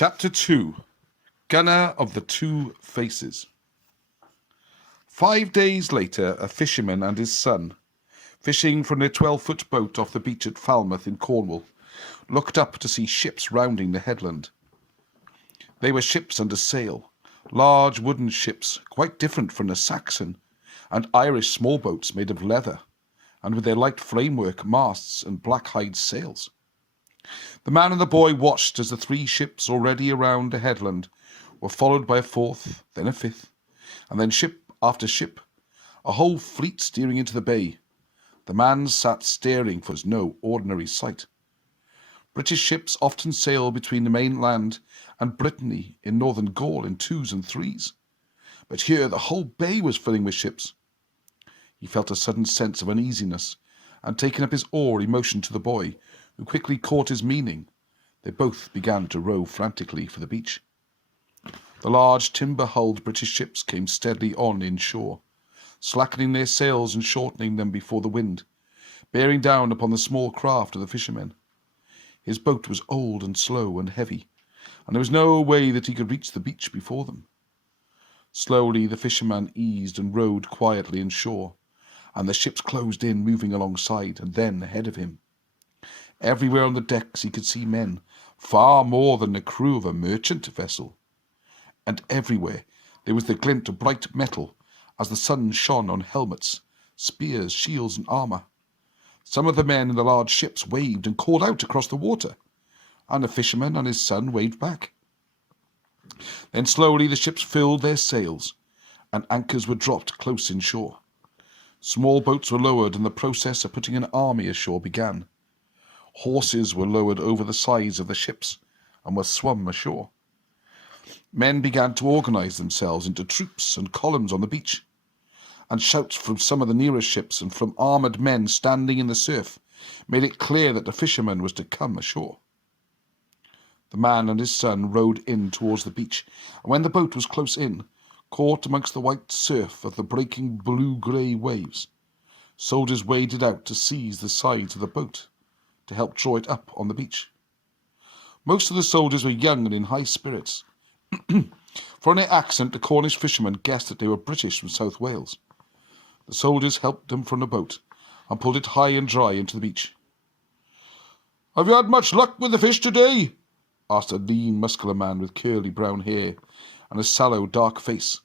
Chapter 2. Gunnar of the Two Faces. 5 days later, a fisherman and his son, fishing from their 12-foot boat off the beach at Falmouth in Cornwall, looked up to see ships rounding the headland. They were ships under sail, large wooden ships, quite different from the Saxon and Irish small boats made of leather, and with their light framework, masts, and black hide sails. The man and the boy watched as the 3 ships already around the headland were followed by a 4th, then a 5th, and then ship after ship, a whole fleet steering into the bay. The man sat staring, for it was no ordinary sight. British ships often sail between the mainland and Britanny in northern Gaul in 2s and 3s, but here the whole bay was filling with ships. He felt a sudden sense of uneasiness, and taking up his oar, he motioned to the boy, who quickly caught his meaning. They both began to row frantically for the beach. The large timber-hulled British ships came steadily on inshore, slackening their sails and shortening them before the wind, bearing down upon the small craft of the fisherman. His boat was old and slow and heavy, and there was no way that he could reach the beach before them. Slowly the fisherman eased and rowed quietly inshore, and the ships closed in, moving alongside and then ahead of him. Everywhere on the decks he could see men, far more than the crew of a merchant vessel. And everywhere there was the glint of bright metal as the sun shone on helmets, spears, shields, and armour. Some of the men in the large ships waved and called out across the water, and the fisherman and his son waved back. Then slowly the ships filled their sails, and anchors were dropped close inshore. Small boats were lowered, and the process of putting an army ashore began. Horses were lowered over the sides of the ships and were swum ashore. Men began to organise themselves into troops and columns on the beach, and shouts from some of the nearest ships and from armoured men standing in the surf made it clear that the fisherman was to come ashore. The man and his son rowed in towards the beach, and when the boat was close in, caught amongst the white surf of the breaking blue-grey waves, soldiers waded out to seize the sides of the boat, to help draw it up on the beach. Most of the soldiers were young and in high spirits. From their accent, the Cornish fishermen guessed that they were British from South Wales. The soldiers helped them from the boat and pulled it high and dry into the beach. "Have you had much luck with the fish today?" asked a lean, muscular man with curly brown hair and a sallow, dark face.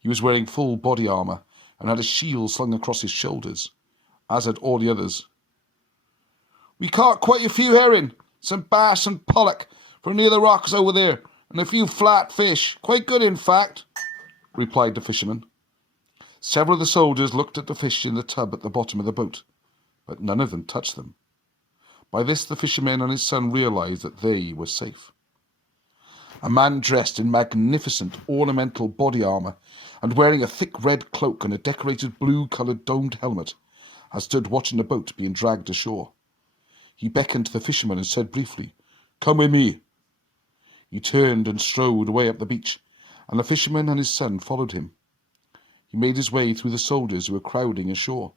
He was wearing full body armour and had a shield slung across his shoulders, as had all the others. "We caught quite a few herring, some bass and pollock from near the rocks over there, and a few flat fish, quite good in fact," replied the fisherman. Several of the soldiers looked at the fish in the tub at the bottom of the boat, but none of them touched them. By this the fisherman and his son realised that they were safe. A man dressed in magnificent ornamental body armour and wearing a thick red cloak and a decorated blue-coloured domed helmet had stood watching the boat being dragged ashore. He beckoned to the fisherman and said briefly, "Come with me." He turned and strode away up the beach, and the fisherman and his son followed him. He made his way through the soldiers who were crowding ashore,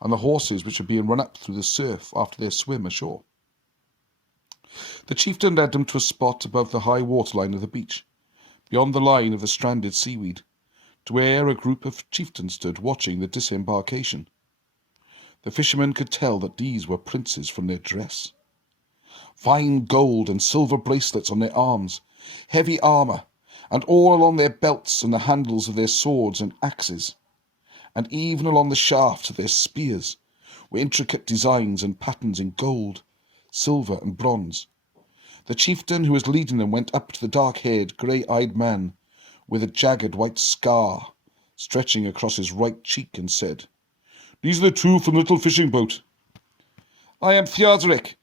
and the horses which were being run up through the surf after their swim ashore. The chieftain led them to a spot above the high waterline of the beach, beyond the line of the stranded seaweed, to where a group of chieftains stood watching the disembarkation. The fishermen could tell that these were princes from their dress. Fine gold and silver bracelets on their arms, heavy armour, and all along their belts and the handles of their swords and axes, and even along the shafts of their spears, were intricate designs and patterns in gold, silver, and bronze. The chieftain who was leading them went up to the dark-haired, grey-eyed man with a jagged white scar stretching across his right cheek and said, "These are the 2 from the little fishing boat." "I am Theoderic,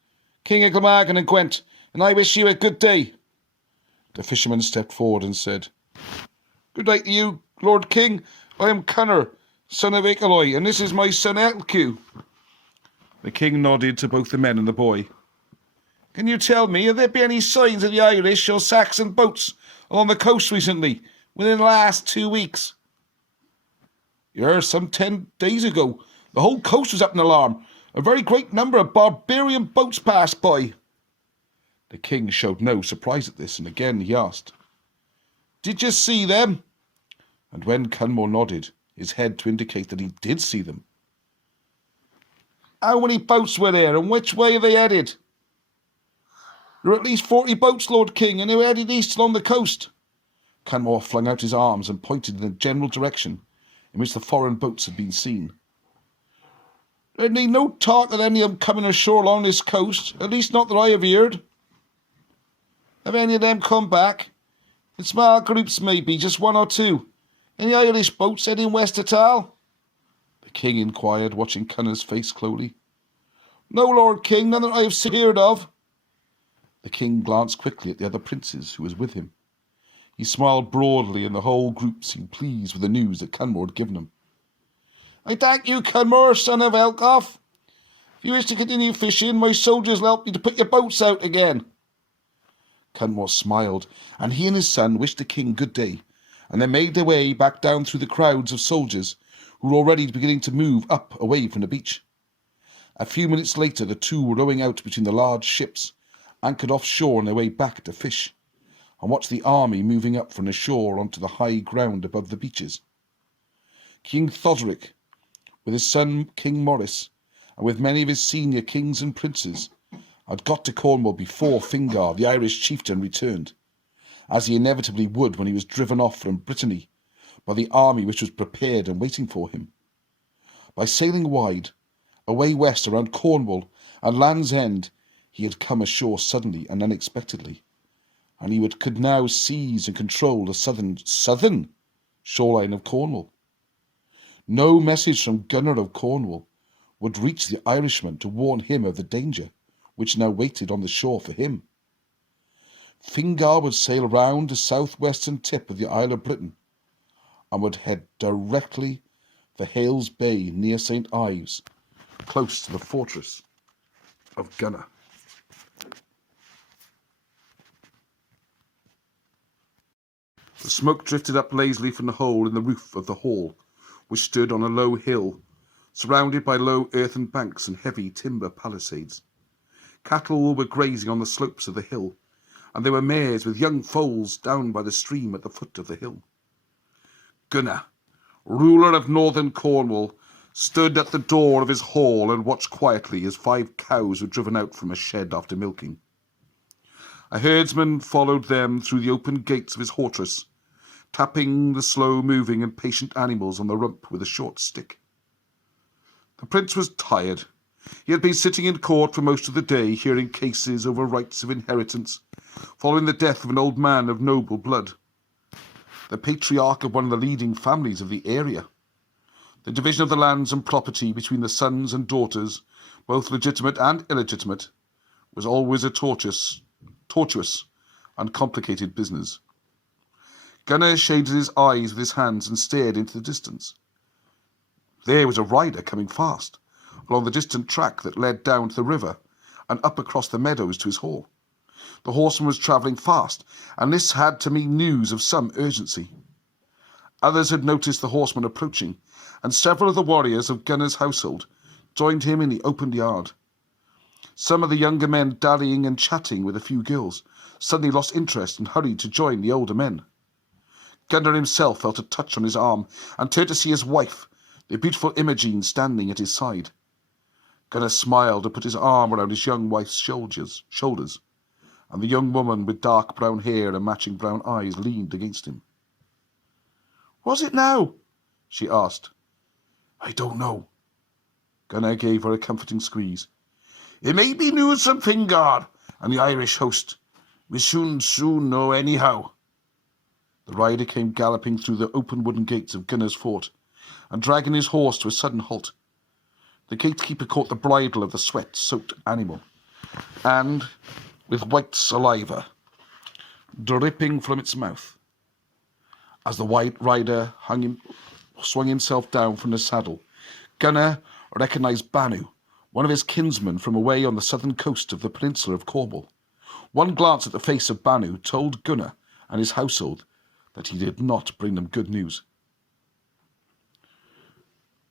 King of Glamorgan and Gwent, and I wish you a good day." The fisherman stepped forward and said, "Good day to you, Lord King. I am Gunnar, son of Icaloy, and this is my son Elcu." The king nodded to both the men and the boy. "Can you tell me, have there been any signs of the Irish or Saxon boats along the coast recently, within the last 2 weeks?" "Yes, some 10 days ago. The whole coast was up in alarm. A very great number of barbarian boats passed by." The king showed no surprise at this, and again he asked, "Did you see them?" And when Cornwall nodded his head to indicate that he did see them, "How many boats were there, and which way are they headed?" "There are at least 40 boats, Lord King, and they were headed east along the coast." Cornwall flung out his arms and pointed in the general direction in which the foreign boats had been seen. "There need no talk of any of them coming ashore along this coast, at least not that I have heard. Have any of them come back? In small groups, maybe, just one or two. Any Irish boats heading west at all?" The king inquired, watching Gunnar's face closely. "No, Lord King, none that I have heard of." The king glanced quickly at the other princes who was with him. He smiled broadly, and the whole group seemed pleased with the news that Cornwall had given him. "I thank you, Cornwall, son of Elcoff. If you wish to continue fishing, my soldiers will help you to put your boats out again." Cornwall smiled, and he and his son wished the king good day, and they made their way back down through the crowds of soldiers who were already beginning to move up away from the beach. A few minutes later the two were rowing out between the large ships, anchored offshore on their way back to fish, and watched the army moving up from the shore onto the high ground above the beaches. King Theoderic, with his son King Maurice, and with many of his senior kings and princes, had got to Cornwall before Fingar, the Irish chieftain, returned, as he inevitably would when he was driven off from Britanny by the army which was prepared and waiting for him. By sailing wide, away west around Cornwall and Land's End, he had come ashore suddenly and unexpectedly, and he could now seize and control the southern shoreline of Cornwall. No message from Gunnar of Cornwall would reach the Irishman to warn him of the danger which now waited on the shore for him. Fingar would sail round the southwestern tip of the Isle of Britain and would head directly for Hales Bay near St. Ives, close to the fortress of Gunnar. The smoke drifted up lazily from the hole in the roof of the hall, which stood on a low hill, surrounded by low earthen banks and heavy timber palisades. Cattle were grazing on the slopes of the hill, and there were mares with young foals down by the stream at the foot of the hill. Gunnar, ruler of northern Cornwall, stood at the door of his hall and watched quietly as 5 cows were driven out from a shed after milking. A herdsman followed them through the open gates of his fortress, tapping the slow-moving and patient animals on the rump with a short stick. The prince was tired. He had been sitting in court for most of the day, hearing cases over rights of inheritance, following the death of an old man of noble blood, the patriarch of one of the leading families of the area. The division of the lands and property between the sons and daughters, both legitimate and illegitimate, was always a tortuous and complicated business. Gunnar shaded his eyes with his hands and stared into the distance. There was a rider coming fast, along the distant track that led down to the river and up across the meadows to his hall. The horseman was travelling fast, and this had to mean news of some urgency. Others had noticed the horseman approaching, and several of the warriors of Gunnar's household joined him in the open yard. Some of the younger men, dallying and chatting with a few girls, suddenly lost interest and hurried to join the older men. Gunnar himself felt a touch on his arm and turned to see his wife, the beautiful Imogen, standing at his side. Gunnar smiled and put his arm around his young wife's shoulders, and the young woman with dark brown hair and matching brown eyes leaned against him. "Was it now?" she asked. "I don't know." Gunnar gave her a comforting squeeze. "It may be news from Fingar and the Irish host. We soon know anyhow." The rider came galloping through the open wooden gates of Gunnar's fort, and dragging his horse to a sudden halt. The gatekeeper caught the bridle of the sweat-soaked animal, and, with white saliva dripping from its mouth, as the white rider swung himself down from the saddle, Gunnar recognised Banu, one of his kinsmen from away on the southern coast of the peninsula of Cornwall. One glance at the face of Banu told Gunnar and his household that he did not bring them good news.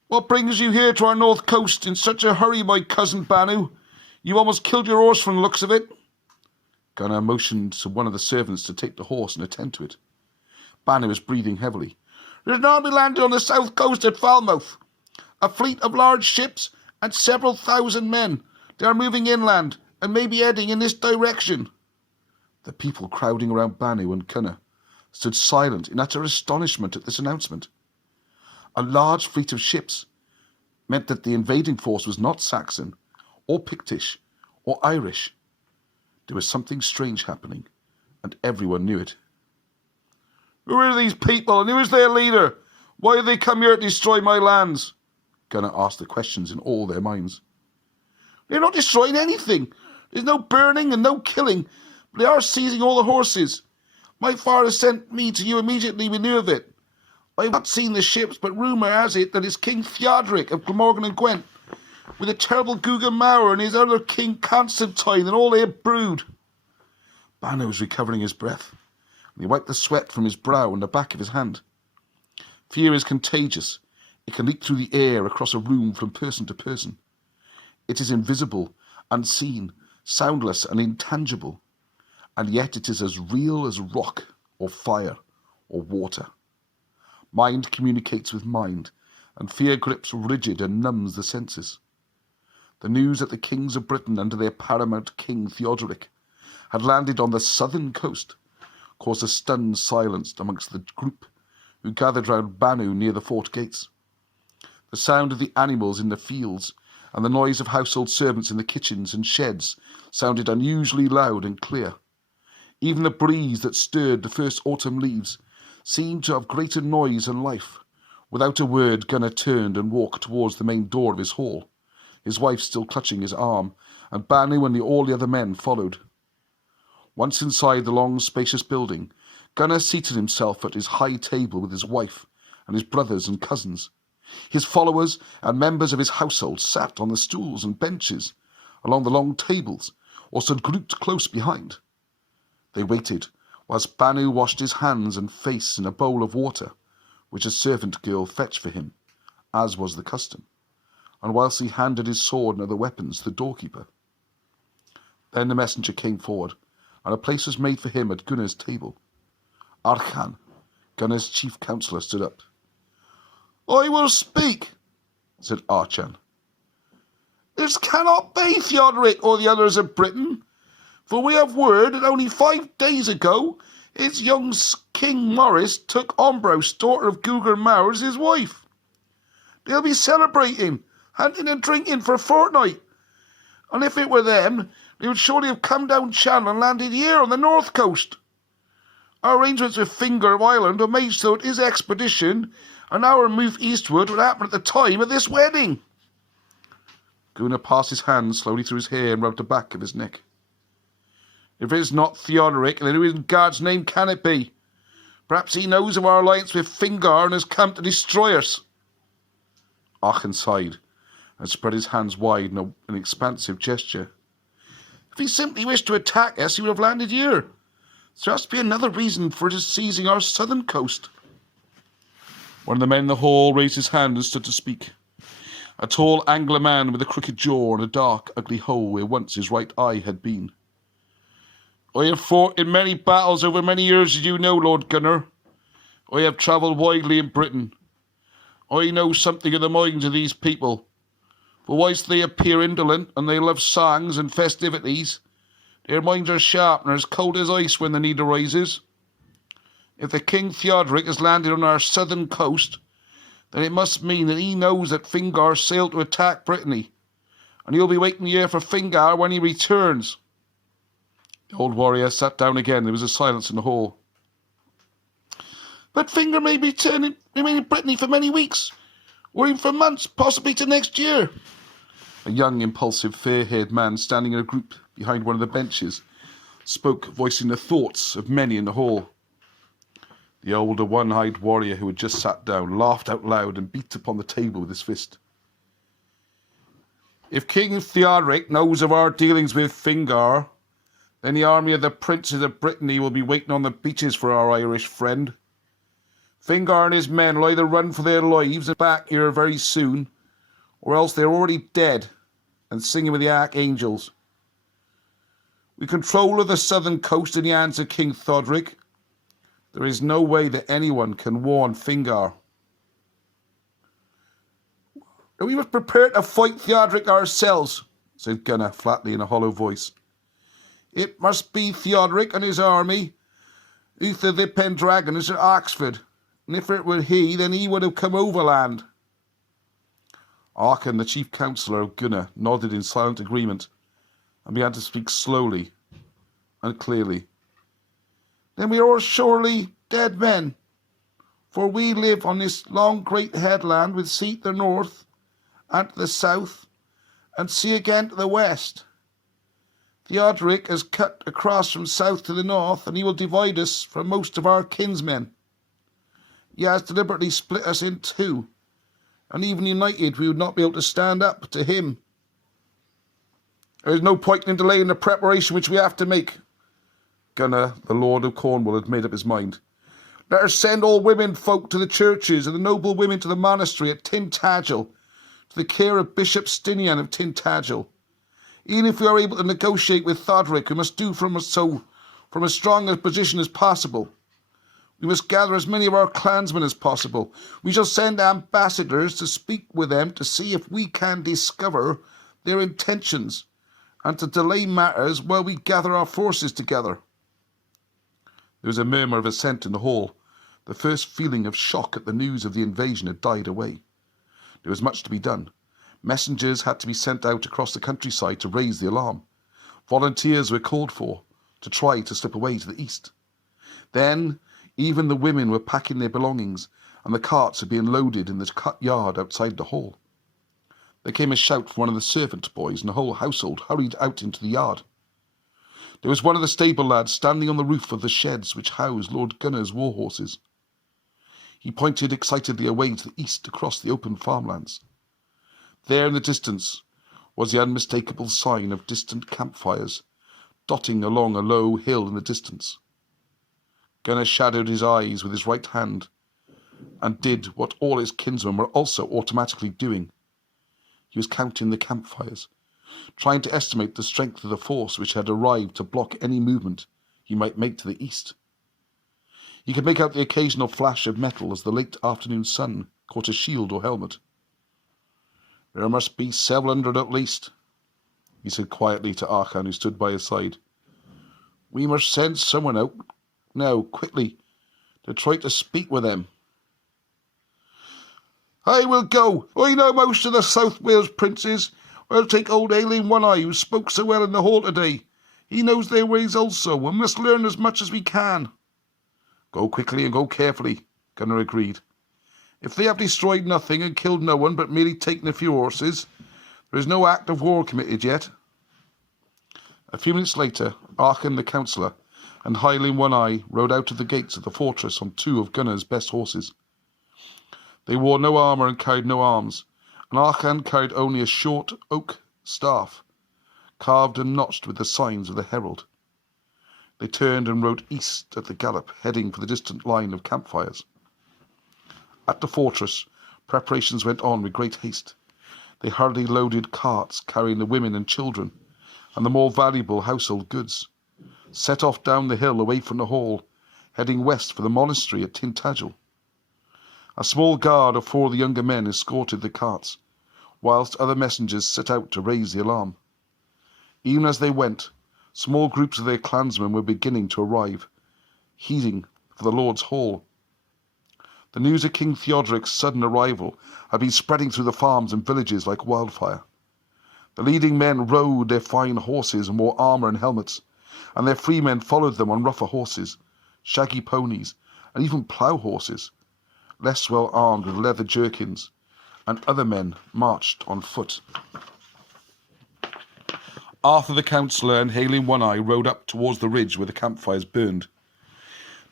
"What brings you here to our north coast in such a hurry, my cousin Banu? You almost killed your horse from the looks of it." Gunnar motioned to one of the servants to take the horse and attend to it. Banner was breathing heavily. "There's an army landed on the south coast at Falmouth. A fleet of large ships and several thousand men. They are moving inland and may be heading in this direction." The people crowding around Banu and Gunnar stood silent in utter astonishment at this announcement. A large fleet of ships meant that the invading force was not Saxon, or Pictish, or Irish. There was something strange happening, and everyone knew it. "Who are these people, and who is their leader? Why have they come here to destroy my lands?" Gunnar asked the questions in all their minds. "They're not destroying anything. There's no burning and no killing, but they are seizing all the horses. My father sent me to you immediately we knew of it. I have not seen the ships, but rumour has it that it's King Theoderic of Glamorgan and Gwent, with the terrible Gugar and his other king Constantine and all their brood." Banu was recovering his breath, and he wiped the sweat from his brow and the back of his hand. Fear is contagious. It can leak through the air across a room from person to person. It is invisible, unseen, soundless and intangible, and yet it is as real as rock or fire or water. Mind communicates with mind, and fear grips rigid and numbs the senses. The news that the kings of Britain under their paramount king Theoderic had landed on the southern coast caused a stunned silence amongst the group who gathered round Banu near the fort gates. The sound of the animals in the fields and the noise of household servants in the kitchens and sheds sounded unusually loud and clear. Even the breeze that stirred the first autumn leaves seemed to have greater noise and life. Without a word, Gunnar turned and walked towards the main door of his hall, his wife still clutching his arm, and Banu and all the other men followed. Once inside the long, spacious building, Gunnar seated himself at his high table with his wife and his brothers and cousins. His followers and members of his household sat on the stools and benches along the long tables or stood grouped close behind. They waited whilst Banu washed his hands and face in a bowl of water, which a servant girl fetched for him, as was the custom, and whilst he handed his sword and other weapons to the doorkeeper. Then the messenger came forward, and a place was made for him at Gunnar's table. Archan, Gunnar's chief counsellor, stood up. "I will speak," said Archan. "This cannot be Theoderic or the others of Britain, for we have word that only 5 days ago his young King Maurice took Ombros, daughter of Gugar as his wife. They'll be celebrating, hunting and drinking for a fortnight, and if it were them, they would surely have come down Channel and landed here on the north coast. Our arrangements with Fingar of Ireland are made so that his expedition and our move eastward would happen at the time of this wedding." Gunnar passed his hand slowly through his hair and rubbed the back of his neck. "If it is not Theoderic, then who in God's name can it be? Perhaps he knows of our alliance with Fingar and has come to destroy us." Archan sighed and spread his hands wide in an expansive gesture. "If he simply wished to attack us, he would have landed here. There has to be another reason for his seizing our southern coast." One of the men in the hall raised his hand and stood to speak. A tall Angler man with a crooked jaw and a dark, ugly hole where once his right eye had been. "I have fought in many battles over many years, as you know, Lord Gunnar. I have travelled widely in Britain. I know something of the minds of these people. For whilst they appear indolent and they love songs and festivities, their minds are sharp and as cold as ice when the need arises. If the King Theoderic has landed on our southern coast, then it must mean that he knows that Fingar sailed to attack Britanny, and he'll be waiting here for Fingar when he returns." The old warrior sat down again. There was a silence in the hall. "But Fingar may remain in Britanny for many weeks, or even for months, possibly to next year." A young, impulsive, fair-haired man standing in a group behind one of the benches spoke, voicing the thoughts of many in the hall. The older one-eyed warrior who had just sat down laughed out loud and beat upon the table with his fist. "If King Theoderic knows of our dealings with Fingar, then the army of the princes of Britanny will be waiting on the beaches for our Irish friend. Fingar and his men will either run for their lives and back here very soon, or else they're already dead and singing with the archangels. We control of the southern coast in the hands of King Theoderic. There is no way that anyone can warn Fingar. We must prepare to fight Theoderic ourselves, said Gunnar flatly in a hollow voice. It must be Theoderic and his army, either the Pendragons at Oxford, and if it were he, then he would have come overland. Arkan, the chief counsellor of Gunnar, nodded in silent agreement and began to speak slowly and clearly. Then we are surely dead men, for we live on this long great headland with sea to the north and to the south, and sea again to the west. Theoderic has cut across from south to the north, and he will divide us from most of our kinsmen. He has deliberately split us in two, and even united we would not be able to stand up to him. There is no point in delaying the preparation which we have to make. Gunnar, the Lord of Cornwall, had made up his mind. Let us send all women folk to the churches and the noble women to the monastery at Tintagel, to the care of Bishop Stinian of Tintagel. Even if we are able to negotiate with Theoderic, we must do from as strong a position as possible. We must gather as many of our clansmen as possible. We shall send ambassadors to speak with them to see if we can discover their intentions, and to delay matters while we gather our forces together. There was a murmur of assent in the hall. The first feeling of shock at the news of the invasion had died away. There was much to be done. Messengers had to be sent out across the countryside to raise the alarm. Volunteers were called for to try to slip away to the east. Then even the women were packing their belongings, and the carts were being loaded in the cut yard outside the hall. There came a shout from one of the servant boys, and the whole household hurried out into the yard. There was one of the stable lads standing on the roof of the sheds which housed Lord Gunnar's war horses. He pointed excitedly away to the east across the open farmlands. There in the distance was the unmistakable sign of distant campfires, dotting along a low hill in the distance. Gunnar shadowed his eyes with his right hand, and did what all his kinsmen were also automatically doing. He was counting the campfires, trying to estimate the strength of the force which had arrived to block any movement he might make to the east. He could make out the occasional flash of metal as the late afternoon sun caught a shield or helmet. There must be 700 at least, he said quietly to Arkan, who stood by his side. We must send someone out now, quickly, to try to speak with them. I will go. I know most of the South Wales princes. I'll take old Aileen One-Eye, who spoke so well in the hall today. He knows their ways also, and must learn as much as we can. Go quickly and go carefully, Gunnar agreed. If they have destroyed nothing and killed no one, but merely taken a few horses, there is no act of war committed yet. A few minutes later, Arkan the counsellor and Aileen One-Eye rode out of the gates of the fortress on two of Gunnar's best horses. They wore no armour and carried no arms, and Arkan carried only a short oak staff, carved and notched with the signs of the herald. They turned and rode east at the gallop, heading for the distant line of campfires. At the fortress, preparations went on with great haste. They hurriedly loaded carts carrying the women and children, and the more valuable household goods, set off down the hill away from the hall, heading west for the monastery at Tintagel. A small guard of 4 of the younger men escorted the carts, whilst other messengers set out to raise the alarm. Even as they went, small groups of their clansmen were beginning to arrive, heeding for the Lord's hall. The news of King Theoderic's sudden arrival had been spreading through the farms and villages like wildfire. The leading men rode their fine horses and wore armour and helmets, and their freemen followed them on rougher horses, shaggy ponies, and even plough horses, less well armed with leather jerkins, and other men marched on foot. Arthur the counsellor and Aileen One-Eye rode up towards the ridge where the campfires burned.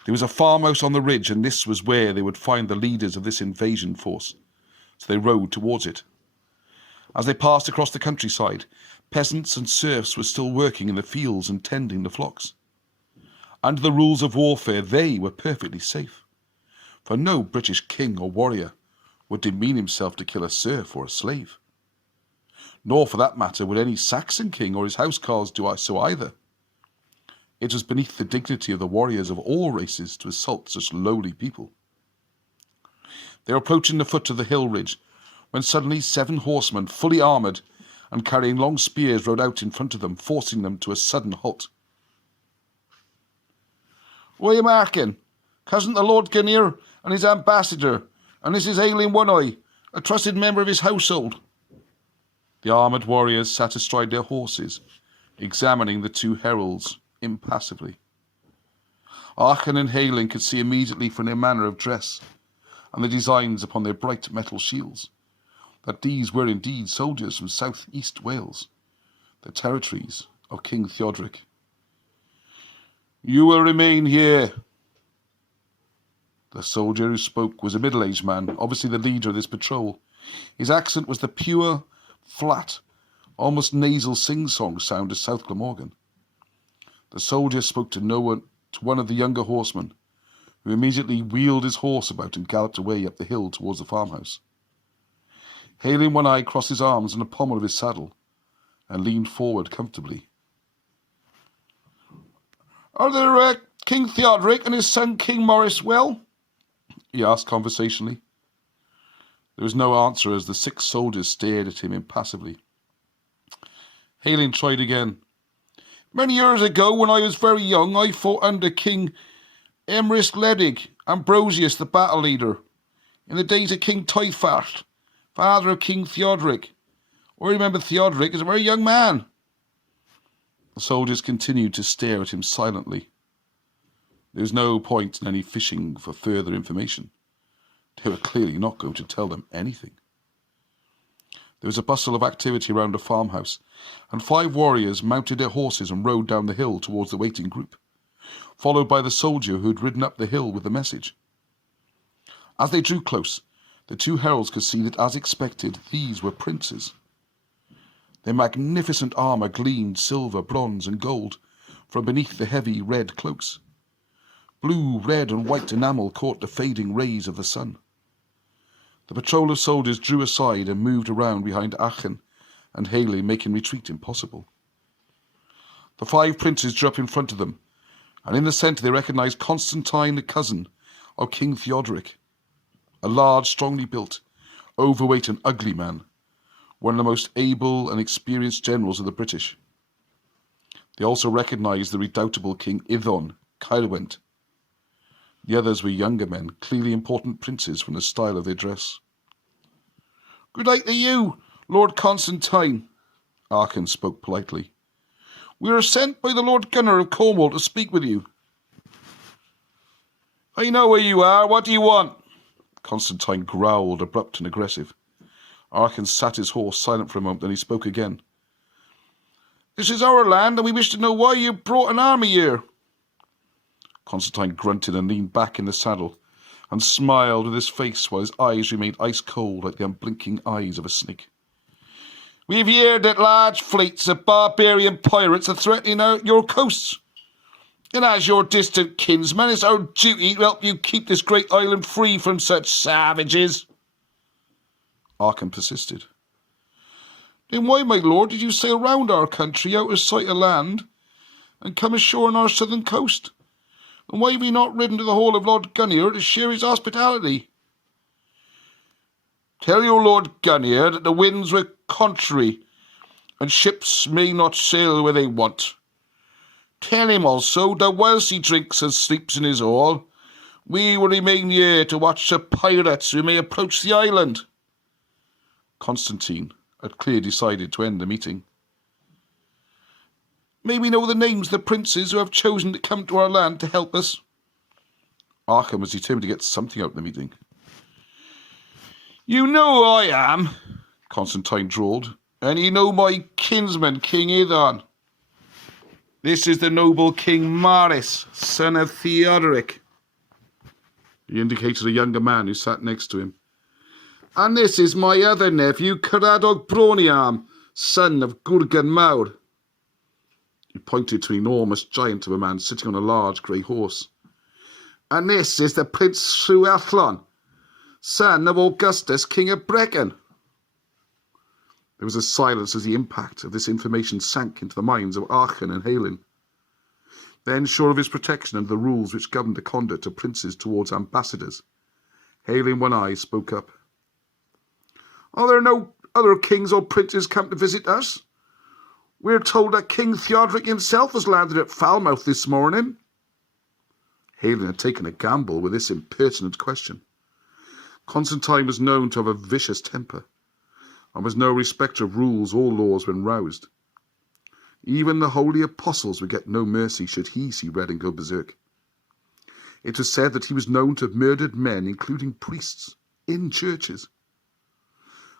There was a farmhouse on the ridge, and this was where they would find the leaders of this invasion force, so they rode towards it. As they passed across the countryside, peasants and serfs were still working in the fields and tending the flocks. Under the rules of warfare, they were perfectly safe, for no British king or warrior would demean himself to kill a serf or a slave. Nor, for that matter, would any Saxon king or his housecarls do so either. It was beneath the dignity of the warriors of all races to assault such lowly people. They were approaching the foot of the hill ridge, when suddenly 7 horsemen, fully armoured and carrying long spears, rode out in front of them, forcing them to a sudden halt. "What are you marking? 'Twasn't the Lord Gunnar and his ambassador, and this is Aileen One-Eye, a trusted member of his household." The armoured warriors sat astride their horses, examining the 2 heralds impassively. Aachen and Halen could see immediately from their manner of dress and the designs upon their bright metal shields that these were indeed soldiers from South East Wales, the territories of King Theoderic. "You will remain here." The soldier who spoke was a middle-aged man, obviously the leader of this patrol. His accent was the pure, flat, almost nasal sing-song sound of South Glamorgan. The soldier spoke to one of the younger horsemen, who immediately wheeled his horse about and galloped away up the hill towards the farmhouse. Hailing One-Eye crossed his arms on the pommel of his saddle and leaned forward comfortably. "Are there King Theoderic and his son King Maurice well?" he asked conversationally. There was no answer as the 6 soldiers stared at him impassively. Hailing tried again. "Many years ago, when I was very young, I fought under King Emrys Ledig, Ambrosius, the battle leader, in the days of King Typhart, father of King Theoderic. I remember Theoderic as a very young man." The soldiers continued to stare at him silently. There was no point in any fishing for further information. They were clearly not going to tell them anything. There was a bustle of activity around the farmhouse, and 5 warriors mounted their horses and rode down the hill towards the waiting group, followed by the soldier who had ridden up the hill with the message. As they drew close, the 2 heralds could see that, as expected, these were princes. Their magnificent armour gleamed silver, bronze, and gold from beneath the heavy red cloaks. Blue, red, and white enamel caught the fading rays of the sun. The patrol of soldiers drew aside and moved around behind Aachen and Haley, making retreat impossible. The 5 princes drew up in front of them, and in the centre they recognised Constantine, the cousin of King Theoderic, a large, strongly built, overweight and ugly man, one of the most able and experienced generals of the British. They also recognised the redoubtable King Ithon, Caerwent. The others were younger men, clearly important princes from the style of their dress. "Good night to you, Lord Constantine," Aachen spoke politely. "We are sent by the Lord Gunnar of Cornwall to speak with you." "I know where you are. What do you want?" Constantine growled, abrupt and aggressive. Aachen sat his horse silent for a moment, then he spoke again. "This is our land, and we wish to know why you brought an army here." Constantine grunted and leaned back in the saddle and smiled with his face while his eyes remained ice cold like the unblinking eyes of a snake. "We've heard that large fleets of barbarian pirates are threatening your coasts. And as your distant kinsman, it's our duty to help you keep this great island free from such savages." Aachen persisted. "Then why, my lord, did you sail round our country out of sight of land and come ashore on our southern coast? And why have you not ridden to the hall of Lord Gunnar to share his hospitality?" "Tell your Lord Gunnar that the winds were contrary, and ships may not sail where they want. Tell him also that whilst he drinks and sleeps in his hall, we will remain here to watch the pirates who may approach the island." Constantine had clearly decided to end the meeting. "May we know the names of the princes who have chosen to come to our land to help us?" Aachen was determined to get something out of the meeting. "You know who I am," Constantine drawled, "and you know my kinsman, King Ithon. This is the noble King Maurice, son of Theoderic." He indicated a younger man who sat next to him. "And this is my other nephew, Caradog Broniam, son of Gurgan Mawr." He pointed to an enormous giant of a man sitting on a large grey horse. "And this is the Prince Llywelyn, son of Augustus, King of Brecon." There was a silence as the impact of this information sank into the minds of Aachen and Halen. Then, sure of his protection and the rules which governed the conduct of princes towards ambassadors, Hailing One Eye spoke up. Are there no other kings or princes come to visit us? We're told that King Theoderic himself has landed at Falmouth this morning. Hailing had taken a gamble with this impertinent question. Constantine was known to have a vicious temper, and was no respecter of rules or laws when roused. Even the holy apostles would get no mercy should he see red and go berserk. It was said that he was known to have murdered men, including priests, in churches.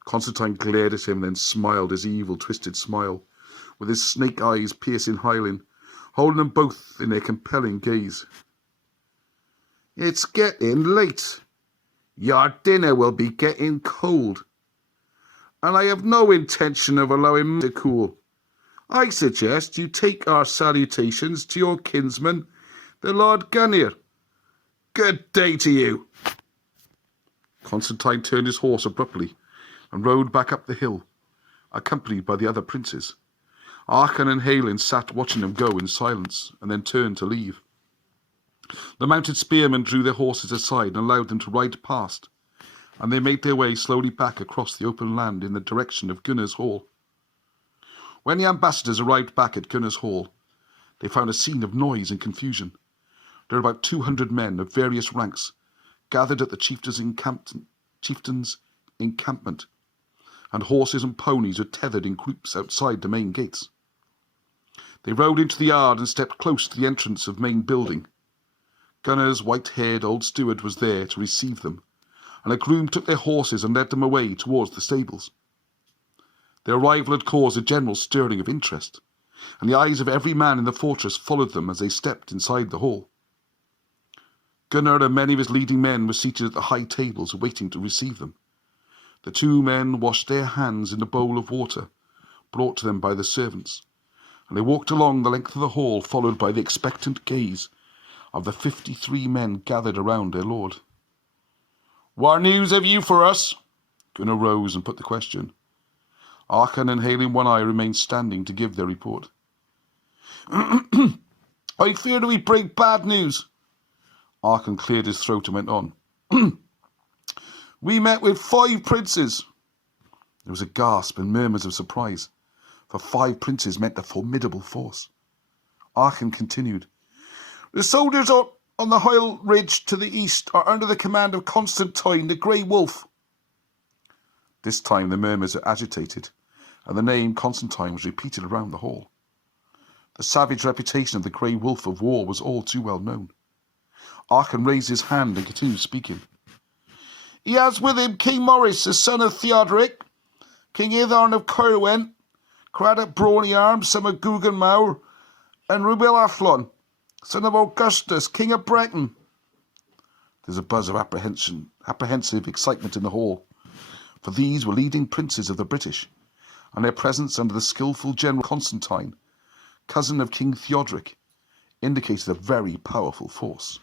Constantine glared at him, then smiled his evil, twisted smile, with his snake eyes piercing Hailing, holding them both in their compelling gaze. It's getting late. Your dinner will be getting cold, and I have no intention of allowing it to cool. I suggest you take our salutations to your kinsman, the Lord Gunnar. Good day to you. Constantine turned his horse abruptly and rode back up the hill, accompanied by the other princes. Archon and Hailing sat watching him go in silence, and then turned to leave. The mounted spearmen drew their horses aside and allowed them to ride past, and they made their way slowly back across the open land in the direction of Gunnar's hall. When the ambassadors arrived back at Gunnar's hall, they found a scene of noise and confusion. There were about 200 men of various ranks gathered at the chieftain's encampment, and horses and ponies were tethered in groups outside the main gates. They rode into the yard and stepped close to the entrance of the main building. Gunnar's white-haired old steward was there to receive them, and a groom took their horses and led them away towards the stables. Their arrival had caused a general stirring of interest, and the eyes of every man in the fortress followed them as they stepped inside the hall. Gunnar and many of his leading men were seated at the high tables waiting to receive them. The two men washed their hands in a bowl of water brought to them by the servants, and they walked along the length of the hall, followed by the expectant gaze of the 53 men gathered around their lord. "What news have you for us?" Gunnar rose and put the question. Archon and Hailing One Eye remained standing to give their report. "I fear that we bring bad news." Archon cleared his throat and went on. "We met with 5 princes. There was a gasp and murmurs of surprise, for 5 princes meant a formidable force. Archon continued. "The soldiers on the hill ridge to the east are under the command of Constantine, the Grey Wolf." This time the murmurs were agitated, and the name Constantine was repeated around the hall. The savage reputation of the Grey Wolf of War was all too well known. Archon raised his hand and continued speaking. "He has with him King Maurice, the son of Theoderic, King Iddarn of Cerwen, Cradock Brawny-Arm, son of Gugan Mawr, and Rubel Athlon, son of Augustus, King of Breton." There's a buzz of apprehensive excitement in the hall, for these were leading princes of the British, and their presence under the skillful General Constantine, cousin of King Theoderic, indicated a very powerful force.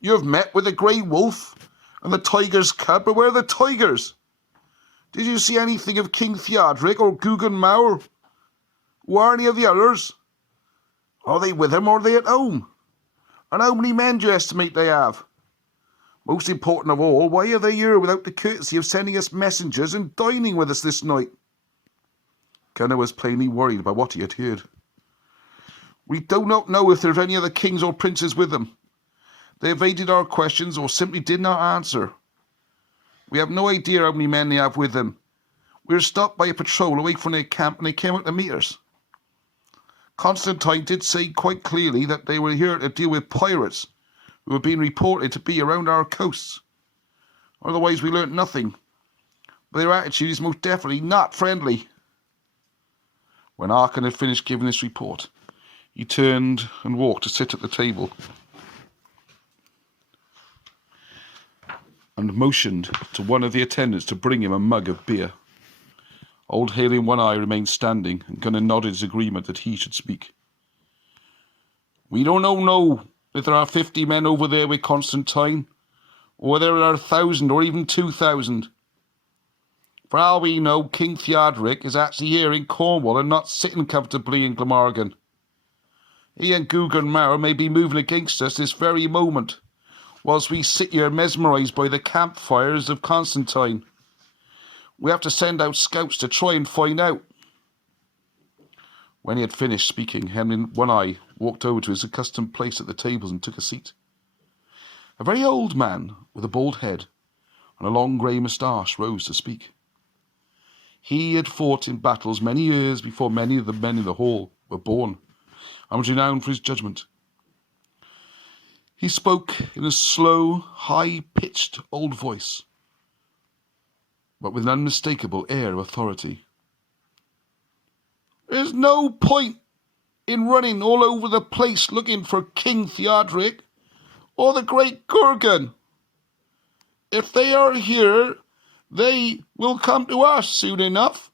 "You have met with the Grey Wolf and the Tiger's Cub, but where are the tigers? Did you see anything of King Theoderic or Gugan Mawr? Or any of the others? Are they with him or are they at home? And how many men do you estimate they have? Most important of all, why are they here without the courtesy of sending us messengers and dining with us this night?" Gunnar was plainly worried by what he had heard. "We do not know if there are any other kings or princes with them. They evaded our questions or simply did not answer. We have no idea how many men they have with them. We were stopped by a patrol away from their camp and they came out to meet us. Constantine did say quite clearly that they were here to deal with pirates who have been reported to be around our coasts. Otherwise we learnt nothing. But their attitude is most definitely not friendly." When Archon had finished giving this report, he turned and walked to sit at the table and motioned to one of the attendants to bring him a mug of beer. Old Hailing One Eye remained standing, and Gunnar nodded his agreement that he should speak. "We don't know if there are 50 men over there with Constantine, or whether there are 1,000 or even 2,000. For all we know, King Theoderic is actually here in Cornwall and not sitting comfortably in Glamorgan. He and Gunnar may be moving against us this very moment, whilst we sit here mesmerised by the campfires of Constantine. We have to send out scouts to try and find out." When he had finished speaking, Henry One Eye walked over to his accustomed place at the tables and took a seat. A very old man with a bald head and a long grey moustache rose to speak. He had fought in battles many years before many of the men in the hall were born, and was renowned for his judgment. He spoke in a slow, high-pitched old voice, but with an unmistakable air of authority. "There's no point in running all over the place looking for King Theoderic or the great Gurgan. If they are here, they will come to us soon enough.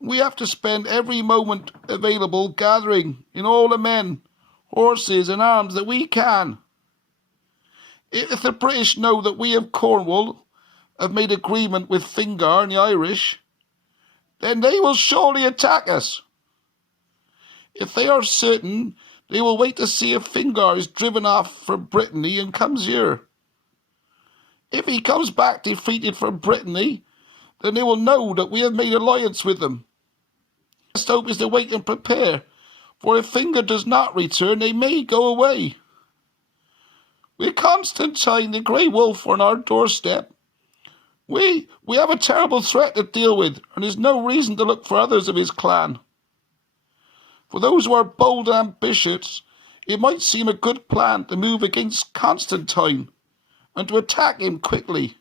We have to spend every moment available gathering in all the men, horses and arms that we can. If the British know that we of Cornwall have made agreement with Fingar and the Irish, then they will surely attack us. If they are certain, they will wait to see if Fingar is driven off from Britanny and comes here. If he comes back defeated from Britanny, then they will know that we have made alliance with them. The best hope is to wait and prepare, for if Fingar does not return, they may go away. With Constantine the Grey Wolf on our doorstep, we have a terrible threat to deal with, and there's no reason to look for others of his clan. For those who are bold and ambitious, it might seem a good plan to move against Constantine and to attack him quickly.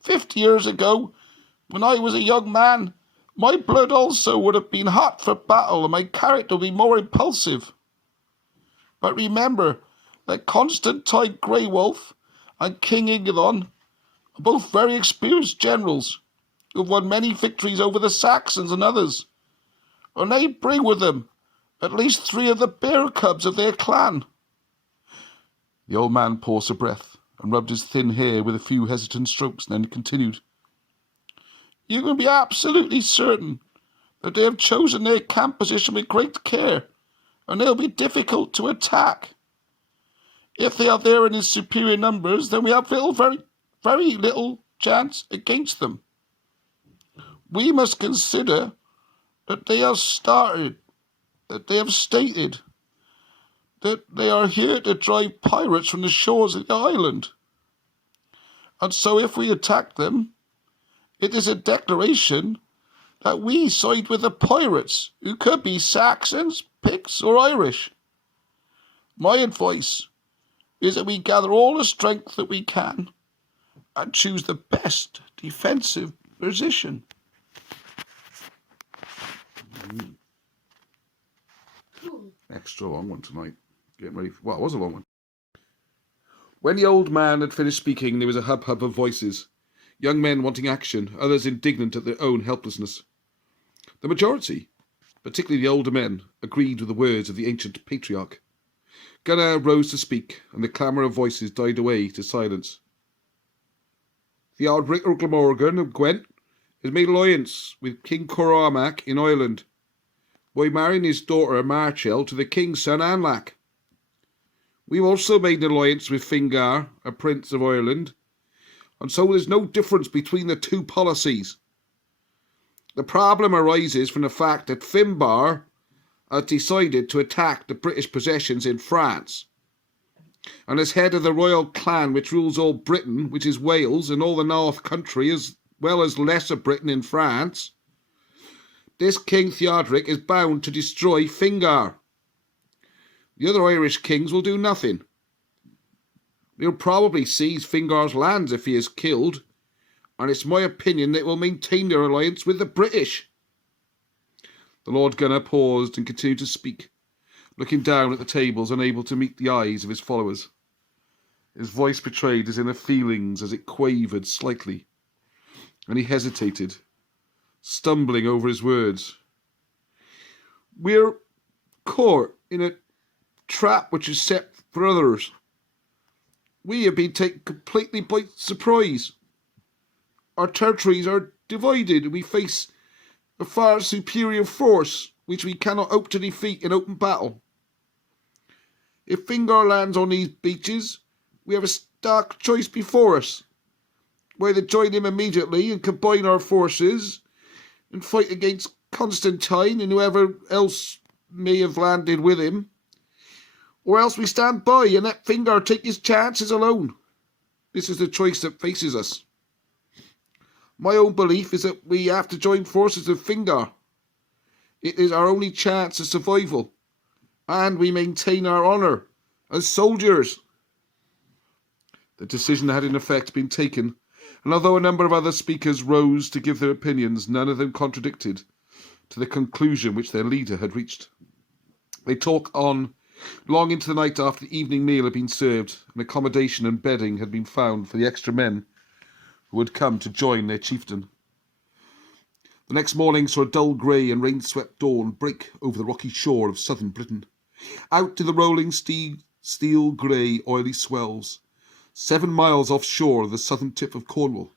50 years ago, when I was a young man, my blood also would have been hot for battle and my character would be more impulsive. But remember that Constantine Grey Wolf and King Ingilon are both very experienced generals who have won many victories over the Saxons and others, and they bring with them at least 3 of the bear cubs of their clan." The old man paused for breath and rubbed his thin hair with a few hesitant strokes, and then continued, "You can be absolutely certain that they have chosen their camp position with great care, and they'll be difficult to attack. If they are there in superior numbers, then we have very little chance against them. We must consider that they have stated that they are here to drive pirates from the shores of the island. And so if we attack them, it is a declaration that we side with the pirates, who could be Saxons, Picts, or Irish. My advice is that we gather all the strength that we can and choose the best defensive position." Extra long one tonight. Getting ready for, well, it was a long one. When the old man had finished speaking, there was a hub-hub of voices. Young men wanting action, others indignant at their own helplessness. The majority, particularly the older men, agreed with the words of the ancient patriarch. Gunnar rose to speak, and the clamour of voices died away to silence. "Theoderic of Glamorgan of Gwent has made alliance with King Cormac in Ireland by marrying his daughter Marchel to the king's son Anlach. We've also made an alliance with Fingar, a prince of Ireland, and so there's no difference between the two policies. The problem arises from the fact that Finbar has decided to attack the British possessions in France, and as head of the royal clan which rules all Britain, which is Wales and all the North Country, as well as Lesser Britain in France, this King Theoderic is bound to destroy Fingar. The other Irish kings will do nothing. They'll probably seize Fingar's lands if he is killed, and it's my opinion that will maintain their alliance with the British." The Lord Gunnar paused and continued to speak, looking down at the tables, unable to meet the eyes of his followers. His voice betrayed his inner feelings as it quavered slightly, and he hesitated, stumbling over his words. "We're caught in a trap which is set for others. We have been taken completely by surprise. Our territories are divided and we face a far superior force. which we cannot hope to defeat in open battle. If Fingar lands on these beaches, we have a stark choice before us. Whether join him immediately and combine our forces and fight against Constantine and whoever else may have landed with him, or else we stand by and let Fingar take his chances alone. This is the choice that faces us. My own belief is that we have to join forces with Fingar. It is our only chance of survival, and we maintain our honour as soldiers. The decision had in effect been taken, and although a number of other speakers rose to give their opinions, none of them contradicted to the conclusion which their leader had reached. They talked on long into the night after the evening meal had been served, and accommodation and bedding had been found for the extra men who had come to join their chieftain. The next morning saw a dull grey and rain-swept dawn break over the rocky shore of southern Britain. Out to the rolling steel grey oily swells, 7 miles offshore of the southern tip of Cornwall.